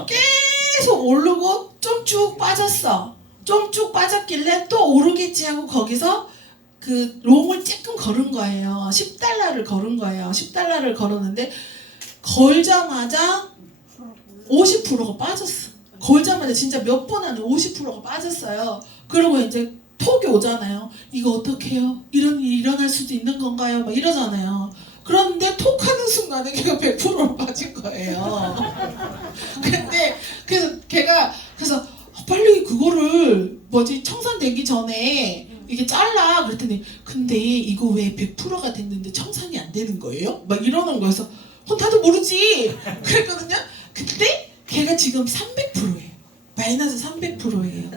계속 오르고 좀 쭉 빠졌어. 좀 쭉 빠졌길래 또 오르겠지 하고 거기서 그 롱을 조금 걸은 거예요. 10달러를 걸은 거예요. 10달러를 걸었는데 걸자마자 50%가 빠졌어. 걸자마자 진짜 몇 번 안에 50%가 빠졌어요. 그리고 이제 톡이 오잖아요. 이거 어떡해요? 이런 일이 일어날 수도 있는 건가요? 막 이러잖아요. 그런데 톡하는 순간에 걔가 100%로 빠진 거예요. 근데 그래서 빨리 그거를 청산되기 전에 이게 잘라 그랬더니 근데 이거 왜 100%가 됐는데 청산이 안 되는 거예요? 막 이러는 거여서 나도 모르지 그랬거든요. 근데 걔가 지금 300%예요. 마이너스 300%예요.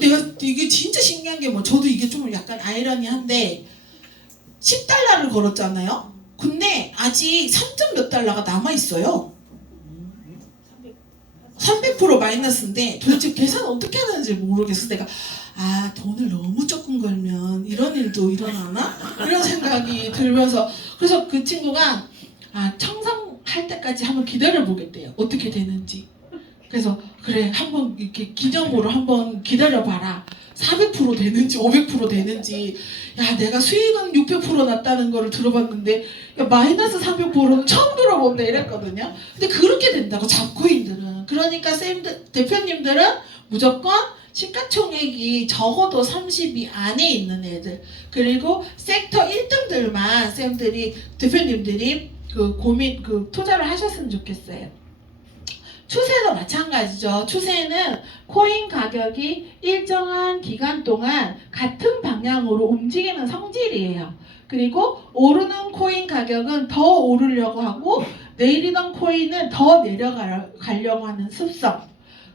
내가 이게 진짜 신기한 게 저도 이게 좀 약간 아이러니한데 10달러를 걸었잖아요. 근데 아직 3점 몇 달러가 남아 있어요. 300% 마이너스인데 도대체 계산 어떻게 하는지 모르겠어. 내가 돈을 너무 조금 걸면 이런 일도 일어나나? 이런 생각이 들면서 그래서 그 친구가 청산할 때까지 한번 기다려 보겠대요. 어떻게 되는지. 그래서 그래 한번 이렇게 기념으로 한번 기다려봐라. 400% 되는지 500% 되는지. 야 내가 수익은 600% 났다는 거를 들어봤는데 야, 마이너스 300%는 처음 들어본다 이랬거든요. 근데 그렇게 된다고 잡코인들은. 그러니까 대표님들은 무조건 시가총액이 적어도 30이 안에 있는 애들 그리고 섹터 1등들만 대표님들이 투자를 하셨으면 좋겠어요. 추세도 마찬가지죠. 추세는 코인 가격이 일정한 기간 동안 같은 방향으로 움직이는 성질이에요. 그리고 오르는 코인 가격은 더 오르려고 하고 내리던 코인은 더 내려가려고 하는 습성.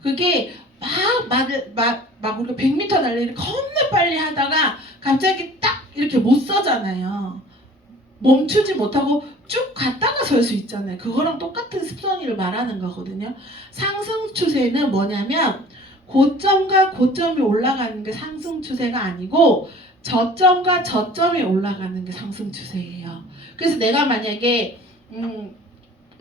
그게 막 우리가 100m 달리기를 겁나 빨리 하다가 갑자기 딱 이렇게 못 서잖아요. 멈추지 못하고 쭉 갔다가 설 수 있잖아요. 그거랑 똑같은 습성을 말하는 거거든요. 상승 추세는 뭐냐면 고점과 고점이 올라가는 게 상승 추세가 아니고 저점과 저점이 올라가는 게 상승 추세예요. 그래서 내가 만약에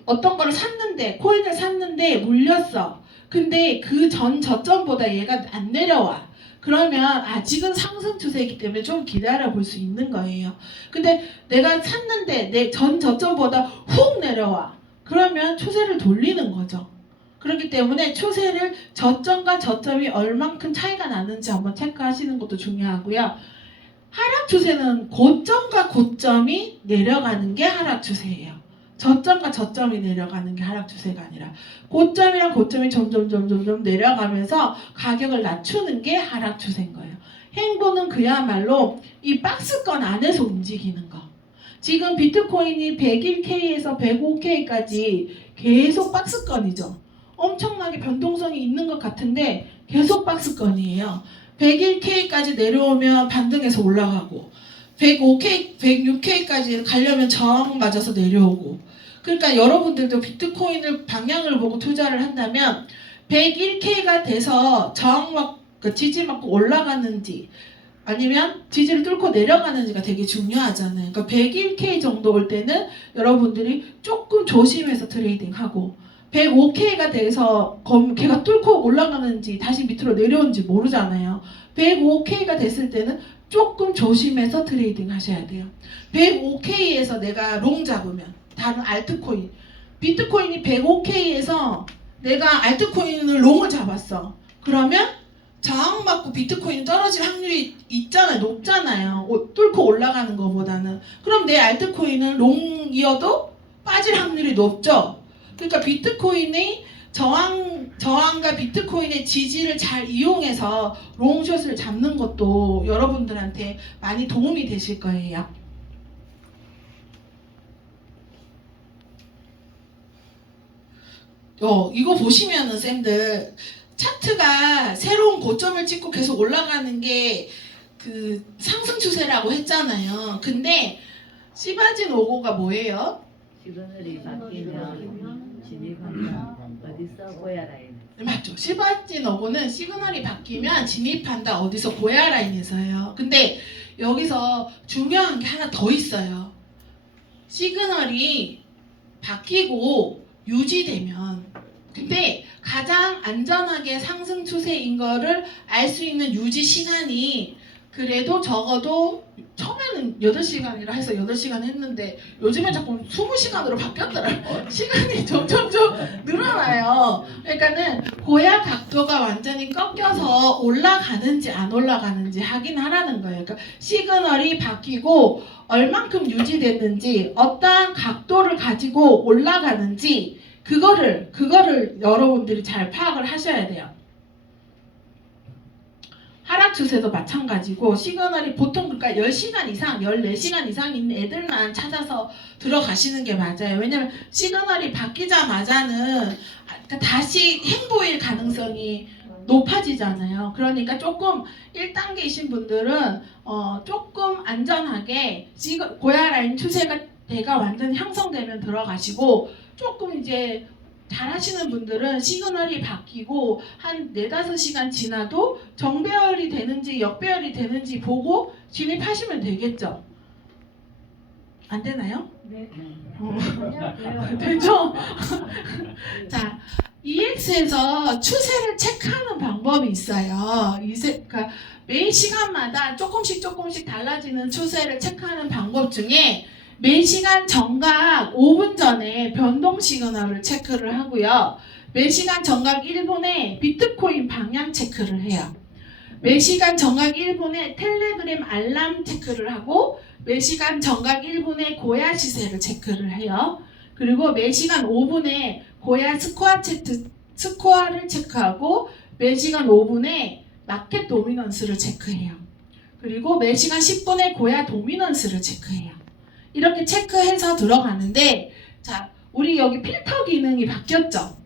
어떤 거를 샀는데 코인을 샀는데 물렸어. 근데 그 전 저점보다 얘가 안 내려와. 그러면 아직은 상승 추세이기 때문에 좀 기다려 볼 수 있는 거예요. 근데 내가 샀는데 내 전 저점보다 훅 내려와. 그러면 추세를 돌리는 거죠. 그렇기 때문에 추세를 저점과 저점이 얼만큼 차이가 나는지 한번 체크하시는 것도 중요하고요. 하락 추세는 고점과 고점이 내려가는 게 하락 추세예요. 저점과 저점이 내려가는 게 하락 추세가 아니라 고점이랑 고점이 점점 내려가면서 가격을 낮추는 게 하락 추세인 거예요. 행보는 그야말로 이 박스권 안에서 움직이는 거. 지금 비트코인이 101K에서 105K까지 계속 박스권이죠. 엄청나게 변동성이 있는 것 같은데 계속 박스권이에요. 101K까지 내려오면 반등해서 올라가고 105K, 106K까지 가려면 저항 맞아서 내려오고. 그러니까 여러분들도 비트코인을 방향을 보고 투자를 한다면 101K가 돼서 지지 맞고 올라가는지 아니면 지지를 뚫고 내려가는지가 되게 중요하잖아요. 그러니까 101K 정도 올 때는 여러분들이 조금 조심해서 트레이딩하고 105K가 돼서 걔가 뚫고 올라가는지 다시 밑으로 내려오는지 모르잖아요. 105K가 됐을 때는 조금 조심해서 트레이딩 하셔야 돼요. 105K에서 내가 롱 잡으면 다른 알트코인, 비트코인이 105K에서 내가 알트코인을 롱을 잡았어. 그러면 저항 맞고 비트코인 떨어질 확률이 있잖아요. 높잖아요. 뚫고 올라가는 것보다는. 그럼 내 알트코인은 롱이어도 빠질 확률이 높죠. 그러니까 비트코인의 저항과 비트코인의 지지를 잘 이용해서 롱숏을 잡는 것도 여러분들한테 많이 도움이 되실 거예요. 이거 보시면은 쌤들 차트가 새로운 고점을 찍고 계속 올라가는 게 그 상승 추세라고 했잖아요. 근데 시바진 오고가 뭐예요? 시그널이 바뀌면 진입한다. 어디서 고야 라인. 맞죠. 시바진 오고는 시그널이 바뀌면 진입한다. 어디서 고야 라인에서요. 근데 여기서 중요한 게 하나 더 있어요. 시그널이 바뀌고 유지되면 근데 가장 안전하게 상승 추세인 거를 알 수 있는 유지 시간이 그래도 적어도 처음에는 8시간이라 해서 8시간 했는데 요즘엔 자꾸 20시간으로 바뀌었더라고요. 시간이 점점 늘어나요. 그러니까는 고야 각도가 완전히 꺾여서 올라가는지 안 올라가는지 확인하라는 거예요. 그러니까 시그널이 바뀌고 얼만큼 유지됐는지 어떠한 각도를 가지고 올라가는지 그거를 여러분들이 잘 파악을 하셔야 돼요. 하락 추세도 마찬가지고 시그널이 보통 그러니까 10시간 이상, 14시간 이상 있는 애들만 찾아서 들어가시는 게 맞아요. 왜냐면 시그널이 바뀌자마자는 다시 행보일 가능성이 높아지잖아요. 그러니까 조금 1단계이신 분들은 조금 안전하게 고야 라인 추세가 대가 완전히 형성되면 들어가시고 조금 이제 잘하시는 분들은 시그널이 바뀌고 한 4-5시간 지나도 정배열이 되는지 역배열이 되는지 보고 진입하시면 되겠죠? 안 되나요? 네. 되죠? 자, EX에서 추세를 체크하는 방법이 있어요. 그러니까 매 시간마다 조금씩 달라지는 추세를 체크하는 방법 중에 매시간 정각 5분 전에 변동 시그널을 체크를 하고요. 매시간 정각 1분에 비트코인 방향 체크를 해요. 매시간 정각 1분에 텔레그램 알람 체크를 하고 매시간 정각 1분에 고야 시세를 체크를 해요. 그리고 매시간 5분에 고야 스코어를 체크하고 매시간 5분에 마켓 도미넌스를 체크해요. 그리고 매시간 10분에 고야 도미넌스를 체크해요. 이렇게 체크해서 들어가는데 자 우리 여기 필터 기능이 바뀌었죠.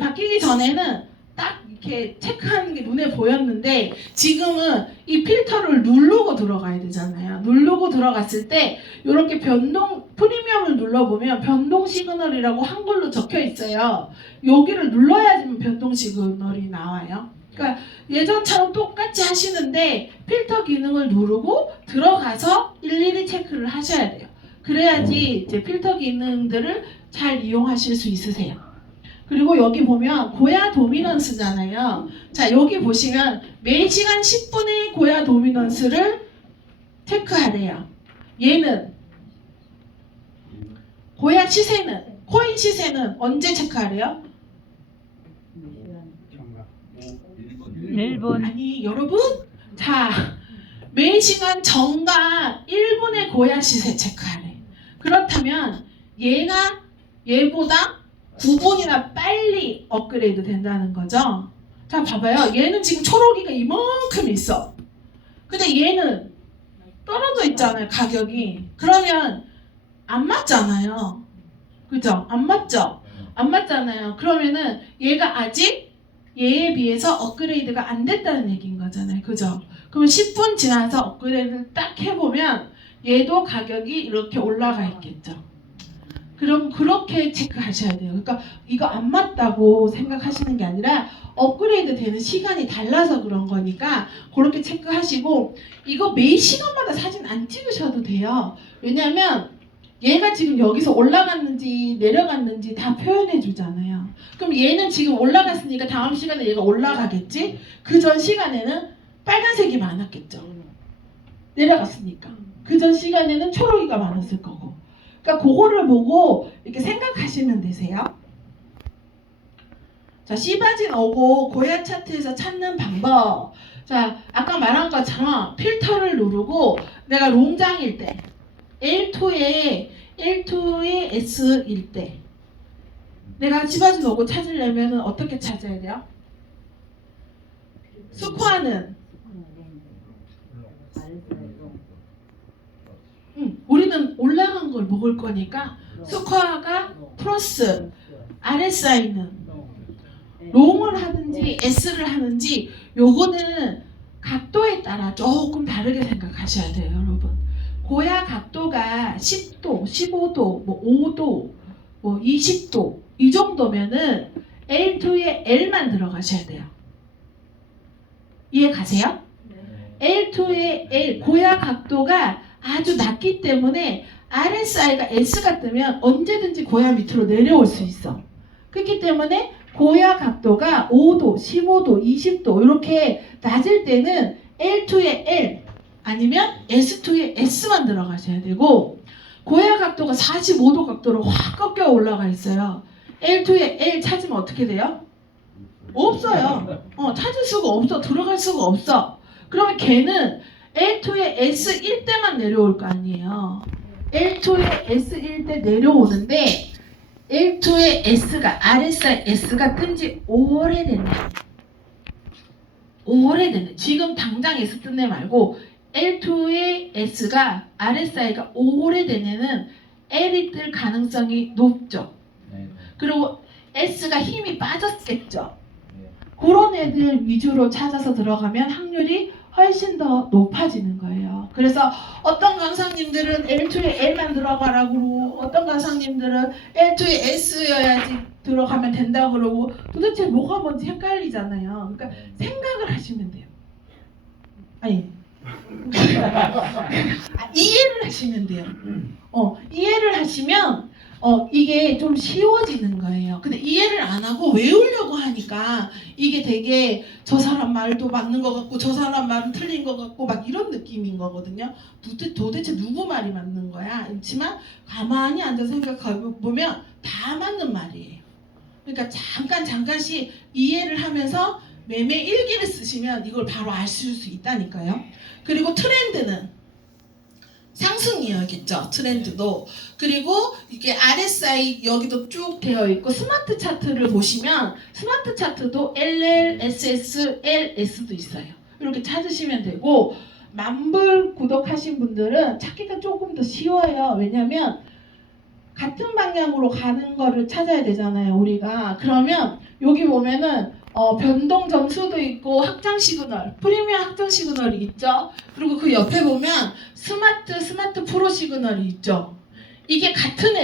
바뀌기 전에는 딱 이렇게 체크하는 게 눈에 보였는데 지금은 이 필터를 누르고 들어가야 되잖아요. 누르고 들어갔을 때 이렇게 프리미엄을 눌러보면 변동 시그널이라고 한글로 적혀 있어요. 여기를 눌러야지만 변동 시그널이 나와요. 그러니까 예전처럼 똑같이 하시는데 필터 기능을 누르고 들어가서 일일이 체크를 하셔야 돼요. 그래야지 이제 필터 기능들을 잘 이용하실 수 있으세요. 그리고 여기 보면 고야 도미넌스잖아요. 자 여기 보시면 매시간 10분의 고야 도미넌스를 체크하래요. 얘는 고야 시세는 코인 시세는 언제 체크하래요? 1분. 아니 여러분 자 매시간 정각 1분의 고야 시세 체크하래. 그렇다면 얘보다 9분이나 빨리 업그레이드 된다는 거죠. 자 봐봐요. 얘는 지금 초록이가 이만큼 있어. 근데 얘는 떨어져 있잖아요. 가격이. 그러면 안 맞잖아요. 그죠? 안 맞죠? 안 맞잖아요. 그러면은 얘가 아직 얘에 비해서 업그레이드가 안 됐다는 얘기인 거잖아요. 그죠? 그럼 10분 지나서 업그레이드를 딱 해보면 얘도 가격이 이렇게 올라가 있겠죠. 그럼 그렇게 체크하셔야 돼요. 그러니까 이거 안 맞다고 생각하시는 게 아니라 업그레이드 되는 시간이 달라서 그런 거니까 그렇게 체크하시고, 이거 매 시간마다 사진 안 찍으셔도 돼요. 왜냐면 얘가 지금 여기서 올라갔는지 내려갔는지 다 표현해 주잖아요. 그럼 얘는 지금 올라갔으니까 다음 시간에 얘가 올라가겠지? 그 전 시간에는 빨간색이 많았겠죠. 내려갔으니까. 그 전 시간에는 초록이가 많았을 거고. 그러니까 그거를 보고 이렇게 생각하시면 되세요. 자, C바진 오고 고야 차트에서 찾는 방법. 자, 아까 말한 것처럼 필터를 누르고 내가 롱장일 때 L2에 S일 때 내가 C바진 오고 찾으려면 어떻게 찾아야 돼요? 스쿼는 우리는 올라간 걸 먹을 거니까 스쿼가 플러스, RSI는 롱을 하든지 S를 하는지 요거는 각도에 따라 조금 다르게 생각하셔야 돼요, 여러분. 고야 각도가 10도, 15도, 뭐 5도, 뭐 20도 이 정도면은 L2에 L만 들어가셔야 돼요. 이해 가세요? L2에 L, 고야 각도가 아주 낮기 때문에 RSI가 S가 뜨면 언제든지 고야 밑으로 내려올 수 있어. 그렇기 때문에 고야 각도가 5도, 15도, 20도 이렇게 낮을 때는 L2에 L 아니면 S2에 S만 들어가셔야 되고, 고야 각도가 45도 각도로 확 꺾여 올라가 있어요. L2에 L 찾으면 어떻게 돼요? 없어요. 찾을 수가 없어. 들어갈 수가 없어. 그러면 걔는 L2에 S1 때만 내려올 거 아니에요. L2에 S1 때 내려오는데 L2에 S가 RSI S가 뜬지 오래됐네. 오래됐네. 지금 당장 S 뜬 애 말고 L2에 S가 RSI가 오래된 애는 L이 뜰 가능성이 높죠. 그리고 S가 힘이 빠졌겠죠. 그런 애들 위주로 찾아서 들어가면 확률이 훨씬 더 높아지는 거예요. 그래서 어떤 강사님들은 L2에 L만 들어가라고 그러고 어떤 강사님들은 L2에 S여야지 들어가면 된다고 그러고 도대체 뭐가 뭔지 헷갈리잖아요. 그러니까 생각을 하시면 돼요. 아니 이해를 하시면 돼요. 이해를 하시면 이게 좀 쉬워지는 거예요. 근데 이해를 안 하고 외우려고 하니까 이게 되게 저 사람 말도 맞는 것 같고 저 사람 말은 틀린 것 같고 막 이런 느낌인 거거든요. 도대체 누구 말이 맞는 거야? 그렇지만 가만히 앉아서 생각해보면 다 맞는 말이에요. 그러니까 잠깐씩 이해를 하면서 매매 일기를 쓰시면 이걸 바로 아실 수 있다니까요. 그리고 트렌드는 상승이어야겠죠. 트렌드도. 그리고 이게 RSI 여기도 쭉 되어 있고 스마트 차트를 보시면 스마트 차트도 LL, SS, LS도 있어요. 이렇게 찾으시면 되고 만불 구독하신 분들은 찾기가 조금 더 쉬워요. 왜냐면 같은 방향으로 가는 거를 찾아야 되잖아요. 우리가. 그러면 여기 보면은 변동 점수도 있고 확장 시그널, 프리미엄 확장 시그널이 있죠. 그리고 그 옆에 보면 스마트 프로 시그널이 있죠. 이게 같은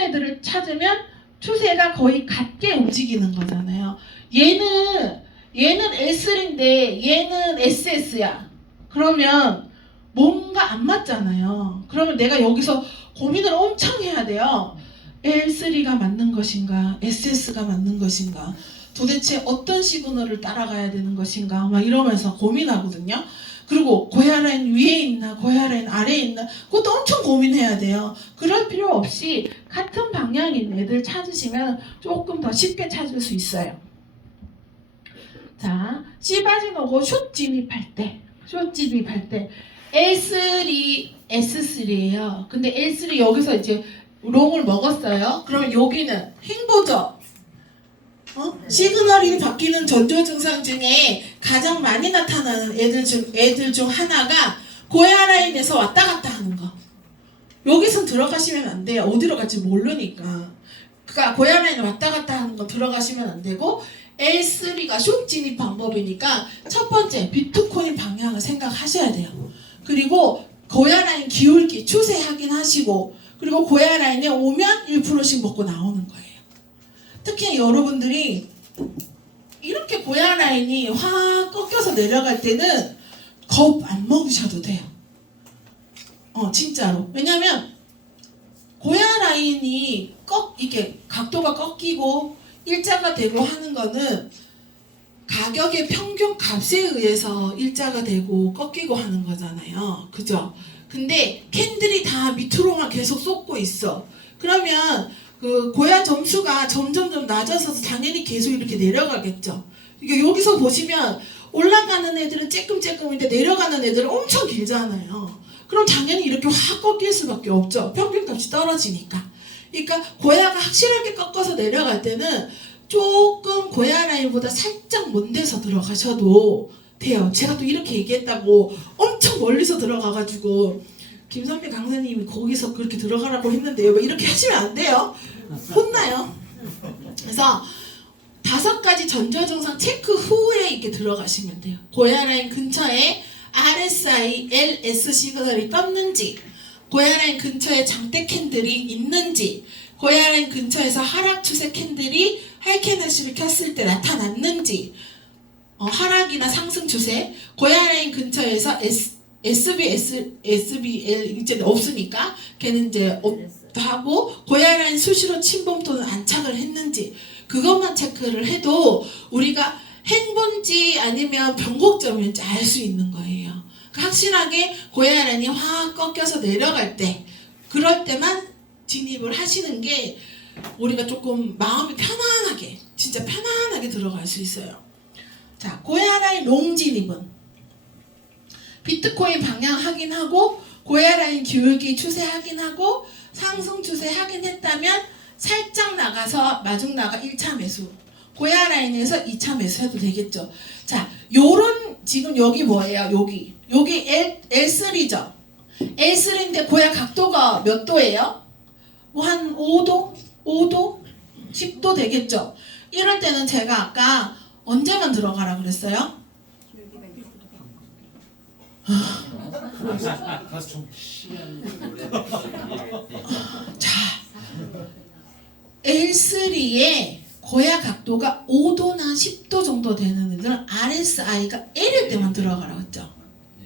애들을 찾으면 추세가 거의 같게 움직이는 거잖아요. 얘는 S3인데 얘는 SS야. 그러면 뭔가 안 맞잖아요. 그러면 내가 여기서 고민을 엄청 해야 돼요. L3가 맞는 것인가, SS가 맞는 것인가, 도대체 어떤 시그널을 따라가야 되는 것인가, 막 이러면서 고민하거든요. 그리고 고야 라인 위에 있나, 고야 라인 아래에 있나, 그것도 엄청 고민해야 돼요. 그럴 필요 없이 같은 방향인 애들 찾으시면 조금 더 쉽게 찾을 수 있어요. 자, C바진 오고 숏 진입할 때 L3, S3예요. 근데 L3 여기서 이제 롱을 먹었어요. 그러면 여기는 행보죠. 시그널이 바뀌는 전조 증상 중에 가장 많이 나타나는 애들 중 하나가 고야 라인에서 왔다 갔다 하는 거. 여기서 들어가시면 안 돼요. 어디로 갈지 모르니까. 그러니까 고야 라인에 왔다 갔다 하는 거 들어가시면 안 되고, L3가 숏 진입 방법이니까 첫 번째 비트코인 방향을 생각하셔야 돼요. 그리고 고야 라인 기울기 추세 확인하시고, 그리고 고야 라인에 오면 1%씩 먹고 나오는 거예요. 특히 여러분들이 이렇게 고야 라인이 확 꺾여서 내려갈 때는 겁 안 먹으셔도 돼요. 진짜로. 왜냐면 고야 라인이 이게 각도가 꺾이고 일자가 되고 하는 거는 가격의 평균 값에 의해서 일자가 되고 꺾이고 하는 거잖아요. 그죠? 근데 캔들이 다 밑으로만 계속 쏟고 있어. 그러면 그 고야 점수가 점점점 낮아서 당연히 계속 이렇게 내려가겠죠. 이게 여기서 보시면 올라가는 애들은 쬐끔쬐끔인데 내려가는 애들은 엄청 길잖아요. 그럼 당연히 이렇게 확 꺾일 수밖에 없죠. 평균값이 떨어지니까. 그러니까 고야가 확실하게 꺾어서 내려갈 때는 조금 고야 라인보다 살짝 먼 데서 들어가셔도 돼요. 제가 또 이렇게 얘기했다고 엄청 멀리서 들어가가지고 김선미 강사님이 거기서 그렇게 들어가라고 했는데요. 뭐 이렇게 하시면 안 돼요. 혼나요. 그래서 5가지 전조증상 체크 후에 이렇게 들어가시면 돼요. 고야 라인 근처에 RSI, LS 시그널이 떴는지, 고야 라인 근처에 장대 캔들이 있는지, 고야 라인 근처에서 하락 추세 캔들이 하이캐널시를 켰을 때 나타났는지, 하락이나 상승 추세, 고야 라인 근처에서 SBL 이제 없으니까 걔는 이제 하고 고야 라인 수시로 침범 또는 안착을 했는지 그것만 체크를 해도 우리가 행본지 아니면 변곡점인지 알 수 있는 거예요. 확실하게 고야 라인이 확 꺾여서 내려갈 때 그럴 때만 진입을 하시는 게 우리가 조금 마음이 편안하게 진짜 편안하게 들어갈 수 있어요. 자, 고야 라인 롱 진입은 비트코인 방향 확인하고 고야 라인 기울기 추세 확인하고 상승 추세 확인했다면 살짝 나가서 마중 나가 1차 매수, 고야 라인에서 2차 매수 해도 되겠죠. 자, 요런 지금 여기 뭐예요? 여기 L3죠. L3인데 고야 각도가 몇 도예요? 뭐 한 5도? 5도? 10도 되겠죠. 이럴 때는 제가 아까 언제만 들어가라 그랬어요? 자, L3의 고야 각도가 5도나 10도 정도 되는 애들은 RSI가 L일 때만 들어가라고 했죠.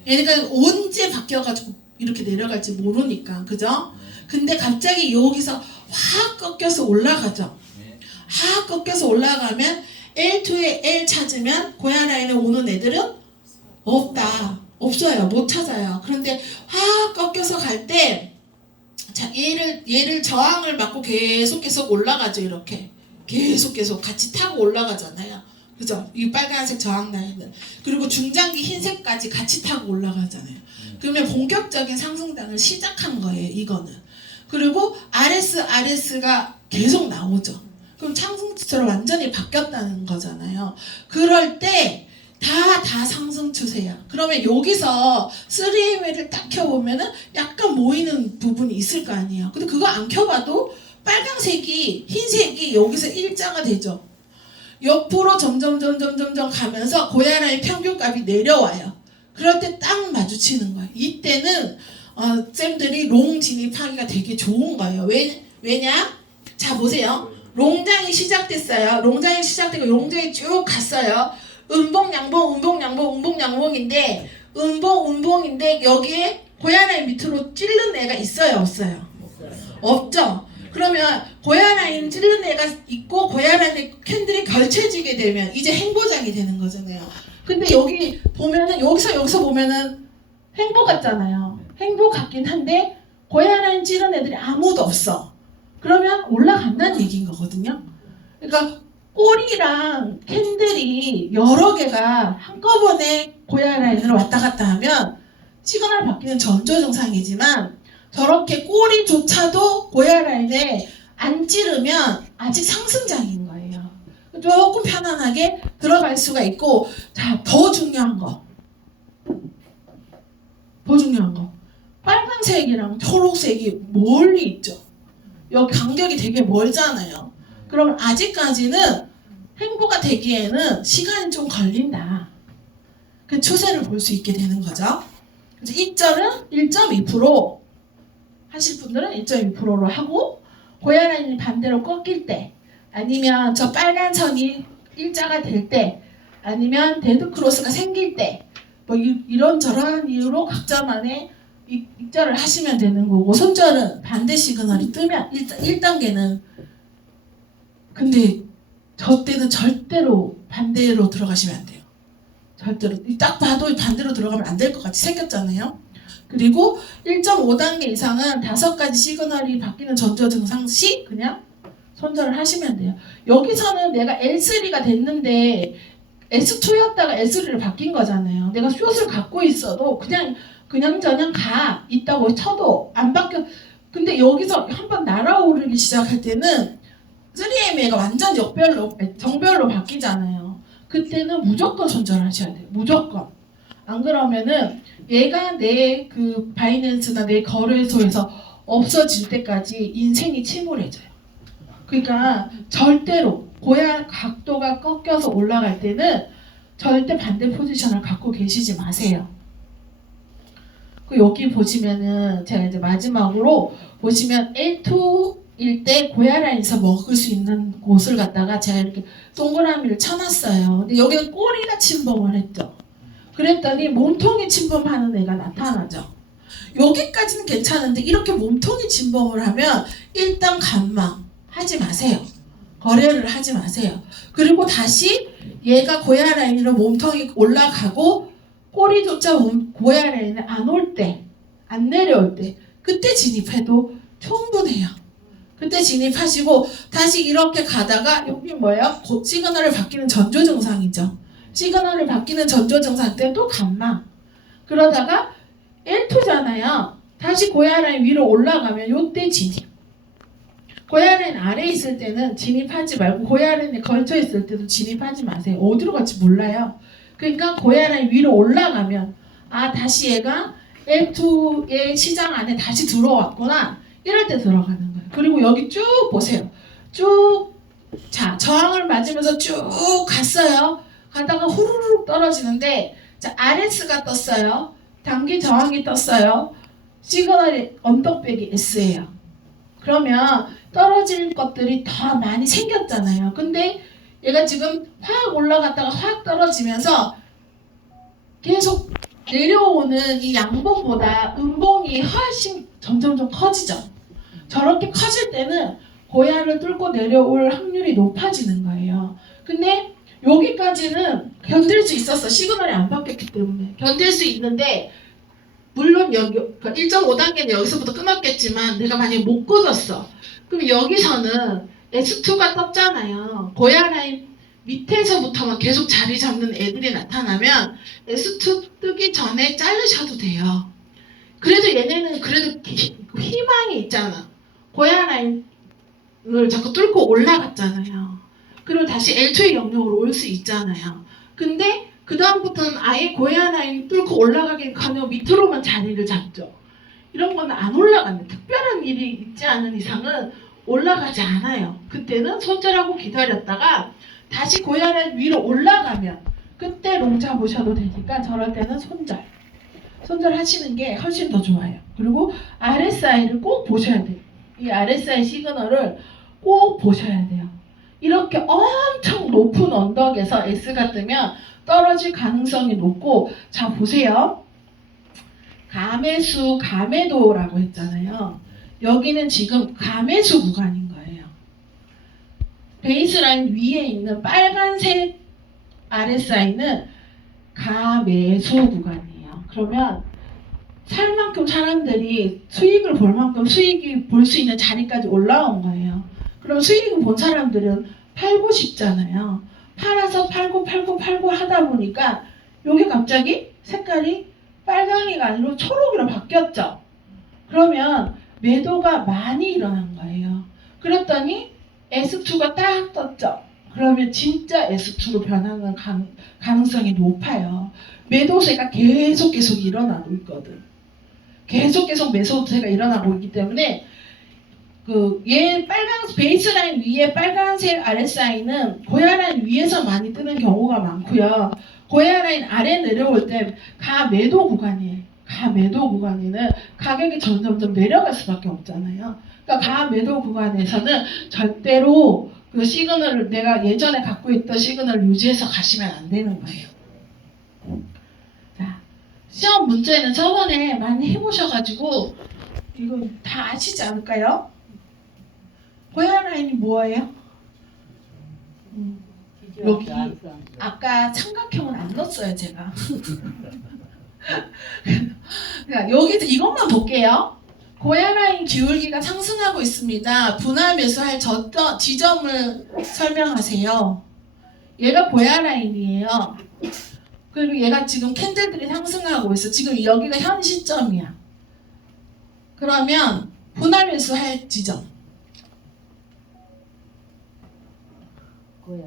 그러니까 언제 바뀌어가지고 이렇게 내려갈지 모르니까, 그죠? 근데 갑자기 여기서 확 꺾여서 올라가죠. 확 꺾여서 올라가면 L2에 L 찾으면 고야 라인에 오는 애들은 없다. 없어요. 못 찾아요. 그런데 확 꺾여서 갈 때, 자, 얘를 저항을 받고 계속 올라가죠. 이렇게. 계속 같이 타고 올라가잖아요. 그죠? 이 빨간색 저항 라인은. 그리고 중장기 흰색까지 같이 타고 올라가잖아요. 그러면 본격적인 상승단을 시작한 거예요. 이거는. 그리고 RS가 계속 나오죠. 그럼 상승추세로 완전히 바뀌었다는 거잖아요. 그럴 때 다 상승 추세야. 그러면 여기서 3M을 딱 켜보면은 약간 모이는 부분이 있을 거 아니에요. 근데 그거 안 켜봐도 빨강색이 흰색이 여기서 일자가 되죠. 옆으로 점점 가면서 고야 라인 평균값이 내려와요. 그럴 때 딱 마주치는 거예요. 이때는 쌤들이 롱 진입하기가 되게 좋은 거예요. 왜냐? 자, 보세요. 롱장이 시작됐어요. 롱장이 시작되고 롱장이 쭉 갔어요. 음봉 양봉인데 음봉인데 여기에 고야 라인 밑으로 찌른 애가 있어요, 없어요? 없죠. 그러면 고야 라인 찌른 애가 있고 고야 라인에 캔들이 걸쳐지게 되면 이제 행보장이 되는 거잖아요. 근데 여기 보면은 여기서 보면은 행보 같잖아요. 행보 같긴 한데 고야 라인 찌른 애들이 아무도 없어. 그러면 올라간다는 얘기인 거거든요. 그러니까 꼬리랑 캔들이 여러 개가 한꺼번에 고야 라인으로 왔다 갔다 하면 시그널 바뀌는 전조 증상이지만 저렇게 꼬리조차도 고야 라인에 안 찌르면 아직 상승장인 거예요. 조금 편안하게 들어갈 수가 있고, 자, 더 중요한 거. 빨간색이랑 초록색이 멀리 있죠. 여기 간격이 되게 멀잖아요. 그럼 아직까지는 행보가 되기에는 시간이 좀 걸린다. 그 추세를 볼 수 있게 되는 거죠. 그래서 1절은 1.2%, 하실 분들은 1.2%로 하고 고야 라인이 반대로 꺾일 때 아니면 저 빨간 선이 일자가 될 때 아니면 데드크로스가 생길 때 뭐 이런저런 이유로 각자만의 입자를 하시면 되는 거고 손절은 반대 시그널이 뜨면 1단계는 근데 저 때는 절대로 반대로 들어가시면 안 돼요. 절대로 딱 봐도 반대로 들어가면 안 될 것 같이 생겼잖아요. 그리고 1.5단계 이상은 5가지 시그널이 바뀌는 전조 증상 시 그냥 손절을 하시면 돼요. 여기서는 내가 L3가 됐는데 S2였다가 L3를 바뀐 거잖아요. 내가 숏을 갖고 있어도 그냥 가 있다고 쳐도 안 바뀌어. 근데 여기서 한번 날아오르기 시작할 때는 3MA가 완전 정별로 바뀌잖아요. 그때는 무조건 손절하셔야 돼요. 무조건. 안 그러면은 얘가 내 그 바이낸스나 내 거래소에서 없어질 때까지 인생이 침울해져요. 그러니까 절대로 고야 각도가 꺾여서 올라갈 때는 절대 반대 포지션을 갖고 계시지 마세요. 여기 보시면은 제가 이제 마지막으로 보시면 L2일 때 고야 라인에서 먹을 수 있는 곳을 갖다가 제가 이렇게 동그라미를 쳐놨어요. 근데 여기는 꼬리가 침범을 했죠. 그랬더니 몸통이 침범하는 애가 나타나죠. 여기까지는 괜찮은데 이렇게 몸통이 침범을 하면 일단 감망 하지 마세요. 거래를 하지 마세요. 그리고 다시 얘가 고야 라인으로 몸통이 올라가고 꼬리조차 고야 라인에 안 올 때, 안 내려올 때 그때 진입해도 충분해요. 그때 진입하시고 다시 이렇게 가다가 여기 뭐예요? 시그널을 바뀌는 전조 증상이죠. 시그널을 바뀌는 전조 증상 때 또 감망. 그러다가 L2잖아요. 다시 고야 라인 위로 올라가면 요때 진입. 고야 라인 아래에 있을 때는 진입하지 말고 고야 라인에 걸쳐 있을 때도 진입하지 마세요. 어디로 갈지 몰라요. 그러니까 고야 라인 위로 올라가면 다시 얘가 L2의 시장 안에 다시 들어왔구나. 이럴 때 들어가는 거예요. 그리고 여기 쭉 보세요. 쭉 자 저항을 맞으면서 쭉 갔어요. 가다가 후루룩 떨어지는데 자 RS가 떴어요. 단기 저항이 떴어요. 시그널이 언덕 빼기 S예요. 그러면 떨어질 것들이 더 많이 생겼잖아요. 근데 얘가 지금 확 올라갔다가 확 떨어지면서 계속 내려오는 이 양봉보다 음봉이 훨씬 점점점 커지죠. 저렇게 커질 때는 고야를 뚫고 내려올 확률이 높아지는 거예요. 근데 여기까지는 견딜 수 있었어. 시그널이 안 바뀌었기 때문에 견딜 수 있는데 물론 여기 1.5단계는 여기서부터 끊었겠지만 내가 만약에 못 꽂았어. 그럼 여기서는 S2가 떴잖아요. 고야 라인 밑에서부터만 계속 자리 잡는 애들이 나타나면 S2 뜨기 전에 자르셔도 돼요. 그래도 얘네는 그래도 희망이 있잖아. 고야 라인을 자꾸 뚫고 올라갔잖아요. 그리고 다시 L2의 영역으로 올 수 있잖아요. 근데 그 다음부터는 아예 고야 라인 뚫고 올라가기커녕 밑으로만 자리를 잡죠. 이런 거는 안 올라가는 특별한 일이 있지 않은 이상은 올라가지 않아요. 그때는 손절하고 기다렸다가 다시 고야 라인 위로 올라가면 그때 롱 잡으셔도 되니까 저럴 때는 손절 하시는 게 훨씬 더 좋아요. 그리고 RSI를 꼭 보셔야 돼요. 이 RSI 시그널을 꼭 보셔야 돼요. 이렇게 엄청 높은 언덕에서 S가 뜨면 떨어질 가능성이 높고 자 보세요. 가매수, 가매도라고 했잖아요. 여기는 지금 가매수 구간인 거예요. 베이스라인 위에 있는 빨간색 RSI는 가매수 구간이에요. 그러면 살 만큼 사람들이 수익을 볼 만큼 수익이 볼 수 있는 자리까지 올라온 거예요. 그럼 수익을 본 사람들은 팔고 싶잖아요. 팔아서 팔고 하다 보니까 여기 갑자기 색깔이 빨강이가 아니라 초록으로 바뀌었죠. 그러면 매도가 많이 일어난 거예요. 그랬더니 S2가 딱 떴죠. 그러면 진짜 S2로 변하는 가능성이 높아요. 매도세가 계속 일어나고 있거든. 계속 매도세가 일어나고 있기 때문에 얘 베이스라인 위에 빨간색 RSI는 고야 라인 위에서 많이 뜨는 경우가 많고요. 고야 라인 아래 내려올 때 가 매도 구간이에요. 가매도 구간에는 가격이 점점점 내려갈 수밖에 없잖아요. 그러니까 가매도 구간에서는 절대로 그 시그널을 내가 예전에 갖고 있던 시그널을 유지해서 가시면 안 되는 거예요. 자, 시험 문제는 저번에 많이 해보셔가지고 이거 다 아시지 않을까요? 고야 라인이 뭐예요? 여기 아까 삼각형은 안 넣었어요 제가. 그러니까 여기서 이것만 볼게요. 고야 라인 기울기가 상승하고 있습니다. 분할 매수할 지점을 설명하세요. 얘가 고야 라인이에요. 그리고 얘가 지금 캔들들이 상승하고 있어. 지금 여기가 현 시점이야. 그러면 분할 매수할 지점. 고야.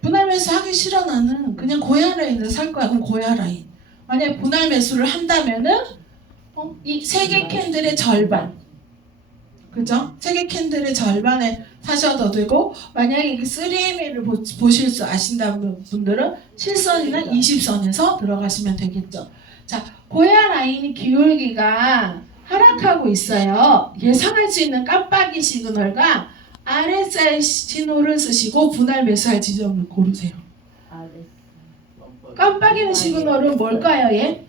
분할 매수 하기 싫어 나는 그냥 고야 라인을 살 거야. 그럼 고야 라인. 만약에 분할 매수를 한다면은 이 세 개 캔들의 절반. 그죠? 세 개 캔들의 절반에 사셔도 되고 만약에 이 3MA를 보실 수 아신다는 분들은 7선이나 20선에서 들어가시면 되겠죠. 자, 고야 라인이 기울기가 하락하고 있어요. 예상할 수 있는 깜빡이 시그널과 RSI 신호를 쓰시고 분할 매수할 지점을 고르세요. 깜빡이는 시그널은 뭘까요, 얘?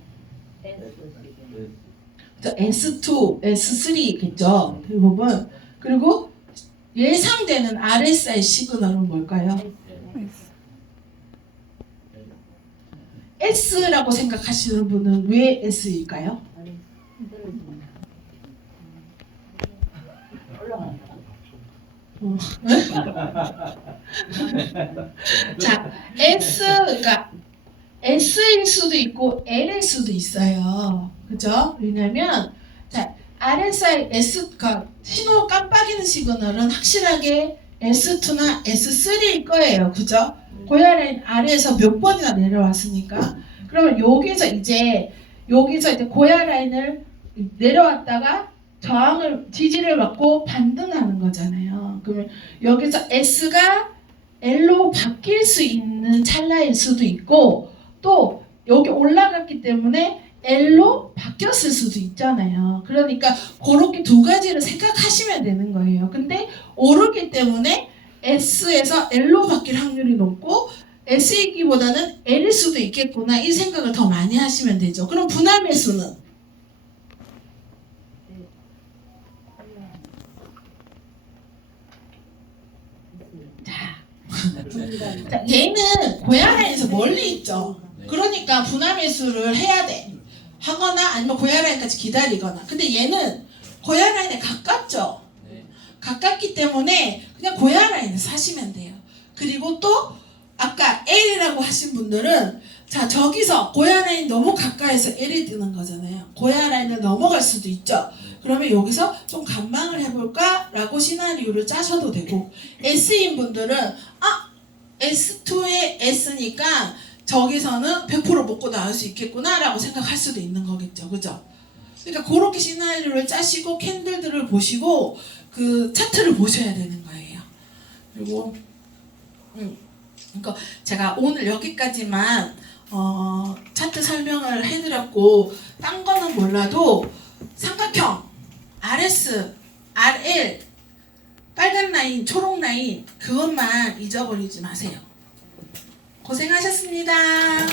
S2, S3겠죠, 대부분. 그리고 예상되는 RSI 시그널은 뭘까요? S라고 생각하시는 분은 왜 S일까요? 자, S가 S일 수도 있고 L일 수도 있어요. 그죠? 왜냐면 자, RSI S가 신호 깜빡이는 시그널은 확실하게 S2나 S3일 거예요. 그죠? 고야 라인 아래에서 몇 번이나 내려왔으니까. 그러면 여기서 이제 고야 라인을 내려왔다가 지지를 받고 반등하는 거잖아요. 그러면 여기서 S가 L로 바뀔 수 있는 찰나일 수도 있고 또 여기 올라갔기 때문에 L로 바뀌었을 수도 있잖아요. 그러니까 그렇게 두 가지를 생각하시면 되는 거예요. 근데 오르기 때문에 S에서 L로 바뀔 확률이 높고 S이기보다는 L일 수도 있겠구나 이 생각을 더 많이 하시면 되죠. 그럼 분할 매수는? 자, 얘는 고야 라인에서 멀리 있죠. 그러니까 분할 매수를 해야 돼. 하거나 아니면 고야 라인까지 기다리거나. 근데 얘는 고야 라인에 가깝죠. 가깝기 때문에 그냥 고야 라인을 사시면 돼요. 그리고 또 아까 L이라고 하신 분들은 자 저기서 고야 라인 너무 가까이서 L이 뜨는 거잖아요. 고야 라인을 넘어갈 수도 있죠. 그러면 여기서 좀 관망을 해볼까? 라고 시나리오를 짜셔도 되고 S인 분들은 S2의 S니까 저기서는 100% 먹고 나올 수 있겠구나 라고 생각할 수도 있는 거겠죠. 그죠? 그러니까 그렇게 시나리오를 짜시고 캔들들을 보시고 그 차트를 보셔야 되는 거예요. 그리고 그러니까 제가 오늘 여기까지만 차트 설명을 해드렸고 딴 거는 몰라도 삼각형, RS, RL, 빨간 라인, 초록 라인 그것만 잊어버리지 마세요. 고생하셨습니다.